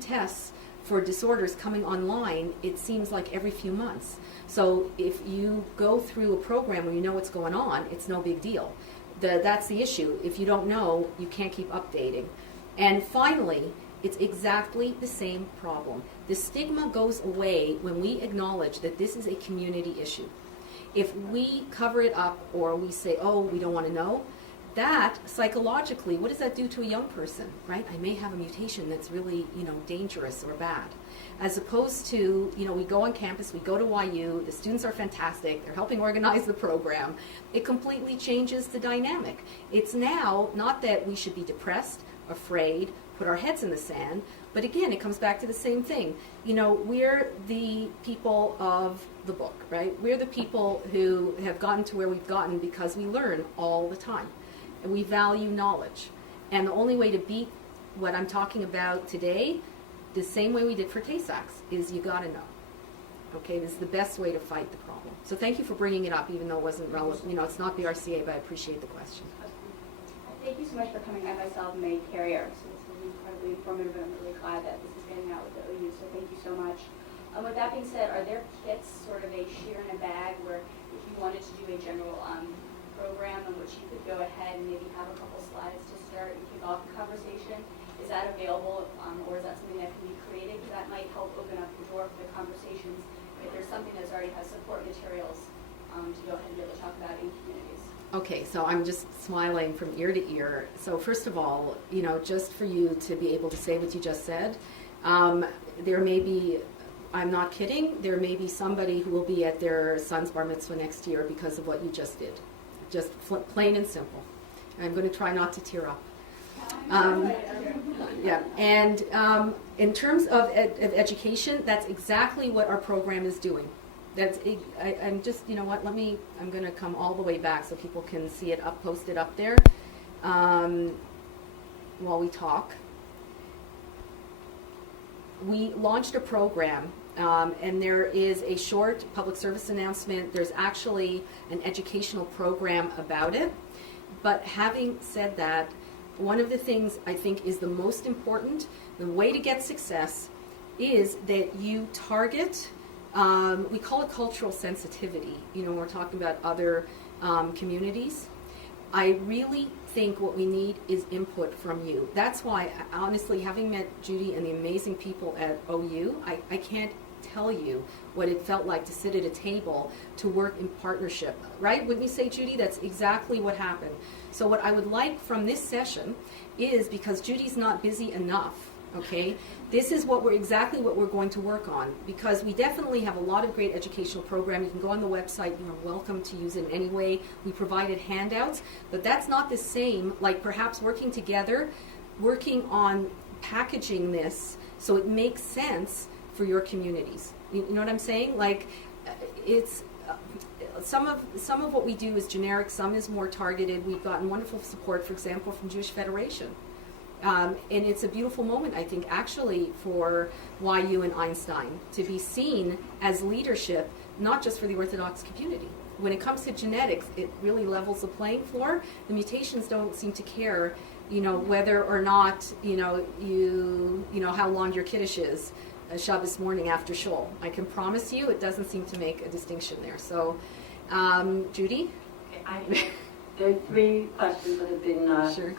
tests for disorders coming online, it seems like every few months. So if you go through a program where you know what's going on, it's no big deal. That's the issue. If you don't know, you can't keep updating. And finally, it's exactly the same problem. The stigma goes away when we acknowledge that this is a community issue. If we cover it up or we say, oh, we don't want to know, that psychologically, what does that do to a young person, right? I may have a mutation that's really, dangerous or bad. As opposed to, we go on campus, we go to YU, the students are fantastic, they're helping organize the program. It completely changes the dynamic. It's now not that we should be depressed, afraid, put our heads in the sand, but again, it comes back to the same thing. We're the people of the book, right? We're the people who have gotten to where we've gotten because we learn all the time. And we value knowledge. And the only way to beat what I'm talking about today, the same way we did for Tay-Sachs, is you got to know. Okay, this is the best way to fight the problem. So thank you for bringing it up, even though it wasn't relevant. It's not BRCA, but I appreciate the question. Thank you so much for coming. I myself am a carrier, so this is incredibly informative, and I'm really glad that this is getting out with the OU, so thank you so much. With that being said, are there kits, sort of a shear in a bag, where if you wanted to do a general program in which you could go ahead and maybe have a couple slides to start and kick off the conversation? Is that available, or is that something that can be created? That might help open up the door for the conversations if there's something that already has support materials to go ahead and be able to talk about in communities. Okay, so I'm just smiling from ear to ear. So first of all, just for you to be able to say what you just said, there may be, I'm not kidding, there may be somebody who will be at their son's bar mitzvah next year because of what you just did. Just plain and simple. I'm going to try not to tear up. Yeah, and in terms of education, that's exactly what our program is doing. I'm just, I'm going to come all the way back so people can see it posted up there while we talk. We launched a program, and there is a short public service announcement. There's actually an educational program about it. But having said that, one of the things I think is the most important, the way to get success, is that you target, we call it cultural sensitivity, when we're talking about other communities. I really think what we need is input from you. That's why, honestly, having met Judy and the amazing people at OU, I can't tell you what it felt like to sit at a table to work in partnership, right? Wouldn't you say, Judy? That's exactly what happened. So what I would like from this session is, because Judy's not busy enough, okay, this is exactly what we're going to work on, because we definitely have a lot of great educational programs. You can go on the website, you're welcome to use it in any way. We provided handouts, but that's not the same, like perhaps working together, working on packaging this so it makes sense for your communities. You know what I'm saying? Like, it's some of what we do is generic, some is more targeted. We've gotten wonderful support, for example, from Jewish Federation. And it's a beautiful moment, I think, actually, for YU and Einstein to be seen as leadership, not just for the Orthodox community. When it comes to genetics, it really levels the playing floor. The mutations don't seem to care, whether or not, how long your kiddush is Shabbos morning after shul. I can promise you it doesn't seem to make a distinction there. So, Judy? Okay, there are three questions that have been Sure.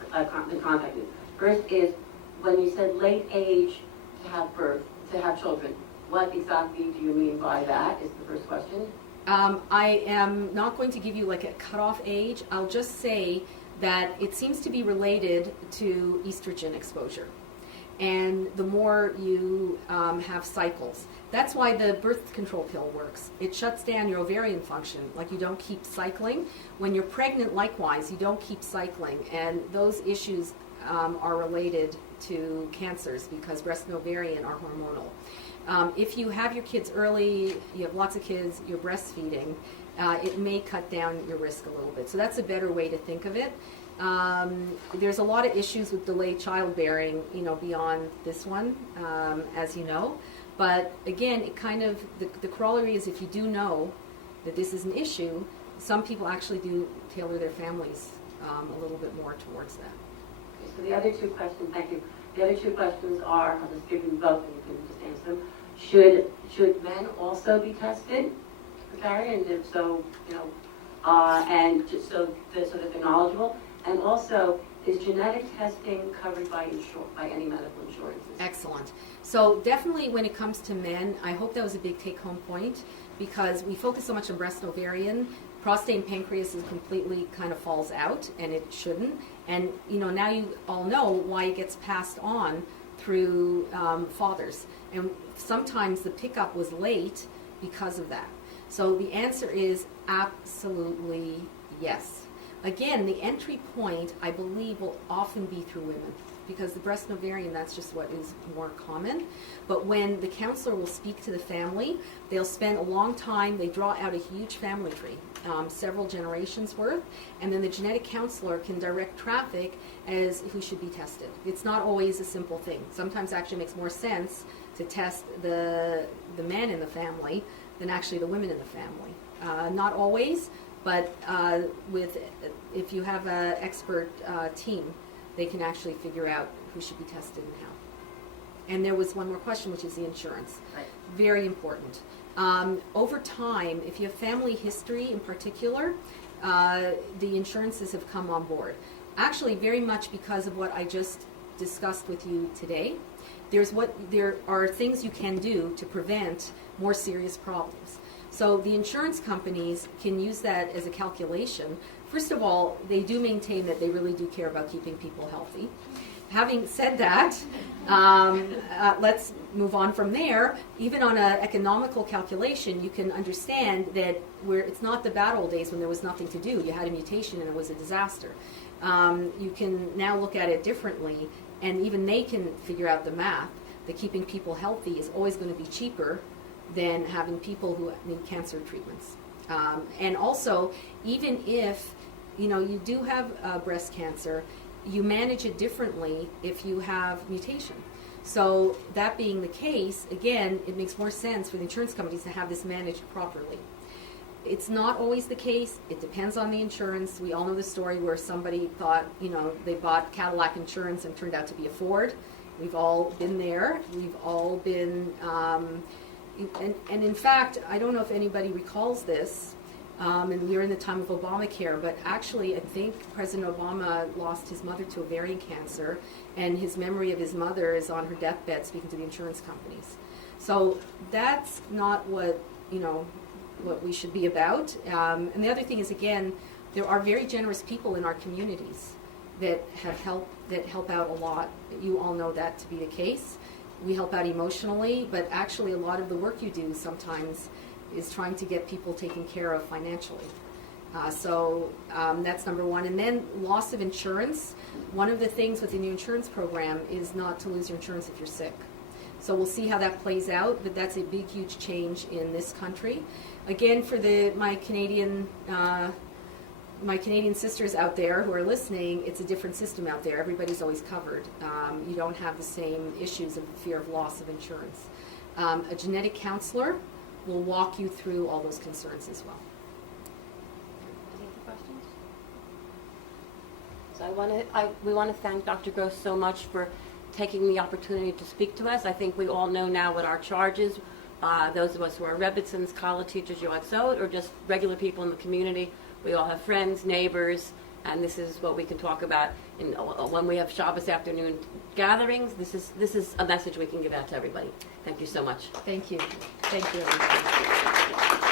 Contacted. First is, when you said late age to have children, what exactly do you mean by that, is the first question. I am not going to give you like a cutoff age. I'll just say that it seems to be related to estrogen exposure. And the more you have cycles. That's why the birth control pill works. It shuts down your ovarian function, like you don't keep cycling. When you're pregnant, likewise, you don't keep cycling. And those issues are related to cancers because breast and ovarian are hormonal. If you have your kids early, you have lots of kids, you're breastfeeding, it may cut down your risk a little bit. So that's a better way to think of it. There's a lot of issues with delayed childbearing, beyond this one, as you know. But again, it kind of, the corollary is if you do know that this is an issue, some people actually do tailor their families a little bit more towards that. Okay, so the other two questions, thank you. The other two questions are, I'll just give you both and you can just answer them. Should men also be tested for carrier? And if so, and just so that they're knowledgeable. And also, is genetic testing covered by any medical insurances? Excellent. So definitely when it comes to men, I hope that was a big take-home point because we focus so much on breast and ovarian. Prostate and pancreas is completely kind of falls out, and it shouldn't. And now you all know why it gets passed on through fathers. And sometimes the pickup was late because of that. So the answer is absolutely yes. Again, the entry point, I believe, will often be through women because the breast and ovarian, that's just what is more common. But when the counselor will speak to the family, they'll spend a long time, they draw out a huge family tree, several generations worth, and then the genetic counselor can direct traffic as who should be tested. It's not always a simple thing. Sometimes it actually makes more sense to test the men in the family than actually the women in the family. Not always. But if you have an expert team, they can actually figure out who should be tested and how. And there was one more question, which is the insurance. Right. Very important. Over time, if you have family history in particular, the insurances have come on board. Actually, very much because of what I just discussed with you today. There are things you can do to prevent more serious problems. So the insurance companies can use that as a calculation. First of all, they do maintain that they really do care about keeping people healthy. Having said that, let's move on from there. Even on an economical calculation, you can understand that it's not the bad old days when there was nothing to do. You had a mutation and it was a disaster. You can now look at it differently, and even they can figure out the math that keeping people healthy is always going to be cheaper than having people who need cancer treatments. And also, even if you do have breast cancer, you manage it differently if you have mutation. So that being the case, again, it makes more sense for the insurance companies to have this managed properly. It's not always the case. It depends on the insurance. We all know the story where somebody thought, they bought Cadillac insurance and turned out to be a Ford. We've all been there. We've all been... And in fact, I don't know if anybody recalls this, and we were in the time of Obamacare, but actually I think President Obama lost his mother to ovarian cancer, and his memory of his mother is on her deathbed speaking to the insurance companies. So that's not what we should be about. And the other thing is, again, there are very generous people in our communities that help out a lot. You all know that to be the case. We help out emotionally, but actually a lot of the work you do sometimes is trying to get people taken care of financially. So that's number one. And then loss of insurance. One of the things with the new insurance program is not to lose your insurance if you're sick. So we'll see how that plays out, but that's a big, huge change in this country. Again, for my Canadian sisters out there who are listening, it's a different system out there. Everybody's always covered. You don't have the same issues of fear of loss of insurance. A genetic counselor will walk you through all those concerns as well. Any other questions? So we want to thank Dr. Gross so much for taking the opportunity to speak to us. I think we all know now what our charge is. Those of us who are Rebbitzins, college teachers, UXO, or just regular people in the community. We all have friends, neighbors, and this is what we can talk about when we have Shabbos afternoon gatherings. This is a message we can give out to everybody. Thank you so much. Thank you. Thank you, everybody.